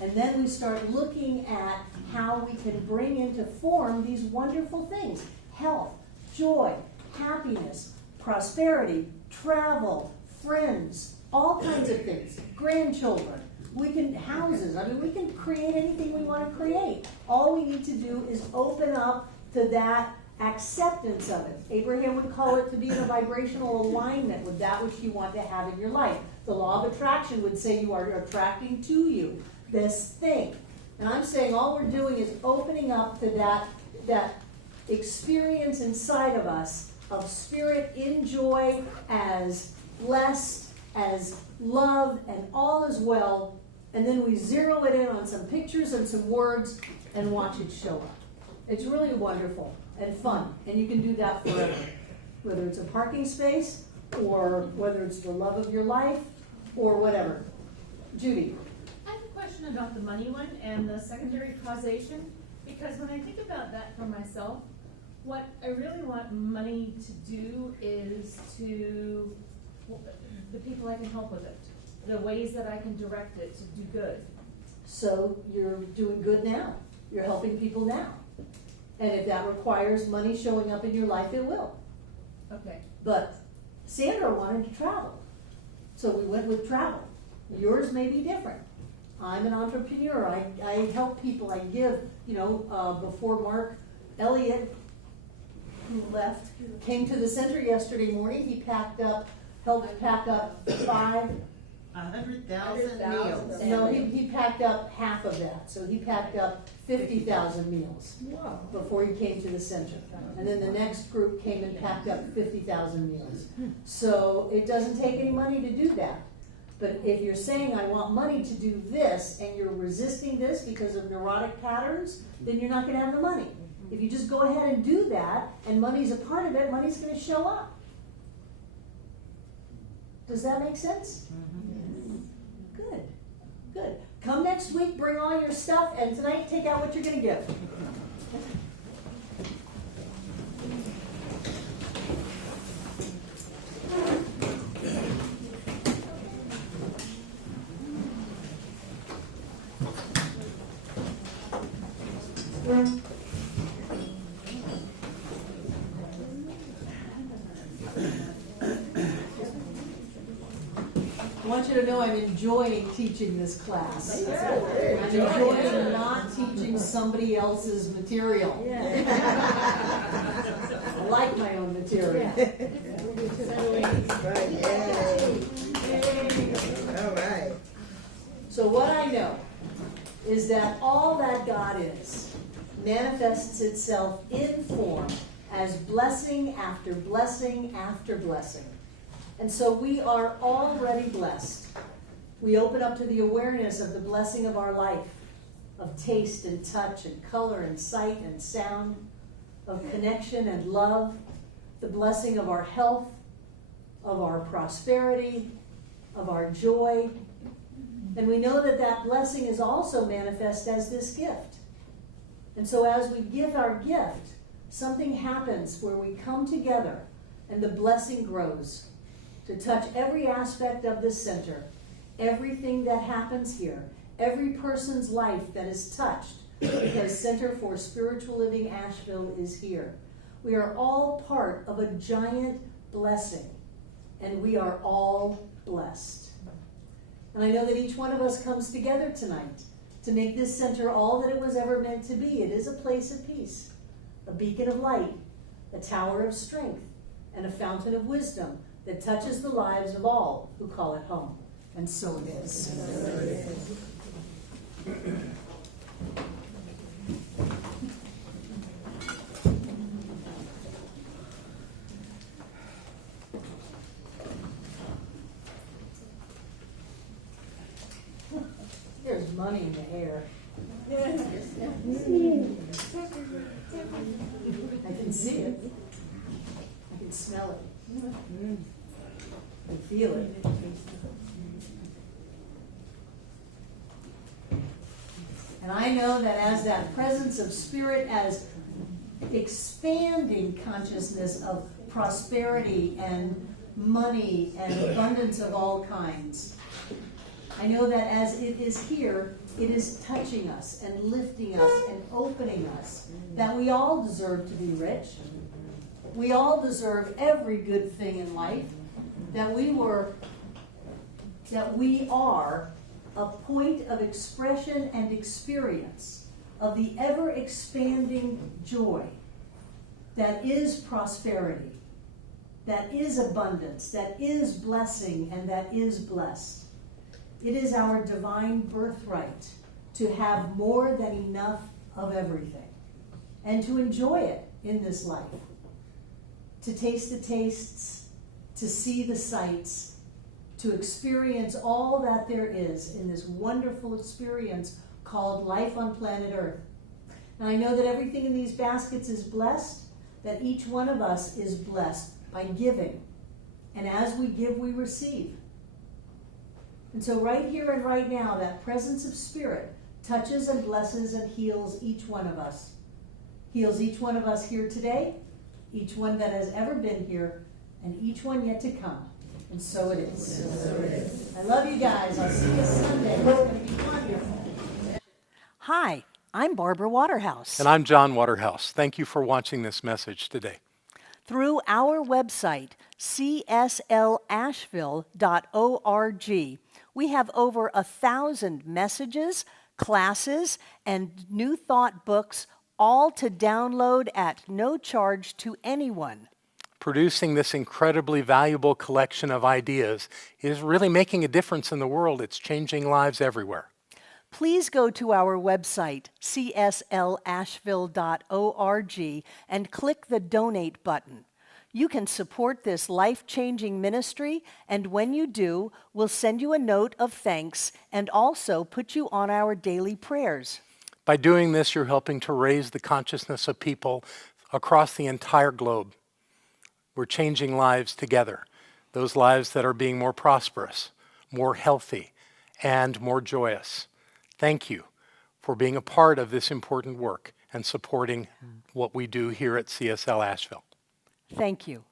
And then we start looking at how we can bring into form these wonderful things: health, joy, happiness, prosperity, travel, friends, all kinds of things, grandchildren. We can, houses, I mean, we can create anything we want to create. All we need to do is open up to that acceptance of it. Abraham would call it to be in a vibrational alignment with that which you want to have in your life. The law of attraction would say you are attracting to you this thing. And I'm saying all we're doing is opening up to that experience inside of us of spirit in joy, as blessed, as love, and all is well. And then we zero it in on some pictures and some words and watch it show up. It's really wonderful and fun, and you can do that forever. Whether it's a parking space, or whether it's the love of your life, or whatever. Judy. I have a question about the money one and the secondary causation, because when I think about that for myself, what I really want money to do is to the people I can help with it, the ways that I can direct it to do good. So you're doing good now. You're helping people now. And if that requires money showing up in your life, it will. Okay. But Sandra wanted to travel. So we went with travel. Yours may be different. I'm an entrepreneur. I help people. I give, before Mark Elliott, who left, came to the center yesterday morning, he helped pack up 100,000 meals. No, he packed up half of that. So he packed up 50,000 meals before he came to the center. And then the next group came and packed up 50,000 meals. So it doesn't take any money to do that. But if you're saying, I want money to do this, and you're resisting this because of neurotic patterns, then you're not going to have the money. If you just go ahead and do that, and money's a part of it, money's going to show up. Does that make sense? Good, good. Come next week, bring all your stuff, and tonight take out what you're going to give. I want you to know I'm enjoying teaching this class. I'm enjoying not teaching somebody else's material. I like my own material. All right. So what I know is that all that God is manifests itself in form as blessing after blessing after blessing. And so we are already blessed. We open up to the awareness of the blessing of our life, of taste and touch and color and sight and sound, of connection and love, the blessing of our health, of our prosperity, of our joy. And we know that that blessing is also manifest as this gift. And so as we give our gift, something happens where we come together and the blessing grows to touch every aspect of this center, everything that happens here, every person's life that is touched, because Center for Spiritual Living Asheville is here. We are all part of a giant blessing, and we are all blessed. And I know that each one of us comes together tonight to make this center all that it was ever meant to be. It is a place of peace, a beacon of light, a tower of strength, and a fountain of wisdom that touches the lives of all who call it home. And so it is. money in the air. I can see it. I can smell it. I can feel it. And I know that as that presence of spirit, as expanding consciousness of prosperity and money and abundance of all kinds, I know that as it is here, it is touching us and lifting us and opening us, that we all deserve to be rich. We all deserve every good thing in life, that we are a point of expression and experience of the ever-expanding joy that is prosperity, that is abundance, that is blessing, and that is blessed. It is our divine birthright to have more than enough of everything and to enjoy it in this life, to taste the tastes, to see the sights, to experience all that there is in this wonderful experience called life on planet Earth. And I know that everything in these baskets is blessed, that each one of us is blessed by giving. And as we give, we receive. And so right here and right now, that presence of spirit touches and blesses and heals each one of us. Heals each one of us here today, each one that has ever been here, and each one yet to come. And so it is. I love you guys. I'll see you Sunday. It's going to be wonderful. Hi, I'm Barbara Waterhouse. And I'm John Waterhouse. Thank you for watching this message today. Through our website, cslasheville.org, we have over 1,000 messages, classes, and new thought books, all to download at no charge to anyone. Producing this incredibly valuable collection of ideas is really making a difference in the world. It's changing lives everywhere. Please go to our website, cslasheville.org, and click the Donate button. You can support this life-changing ministry, and when you do, we'll send you a note of thanks and also put you on our daily prayers. By doing this, you're helping to raise the consciousness of people across the entire globe. We're changing lives together, those lives that are being more prosperous, more healthy, and more joyous. Thank you for being a part of this important work and supporting what we do here at CSL Asheville. Thank you.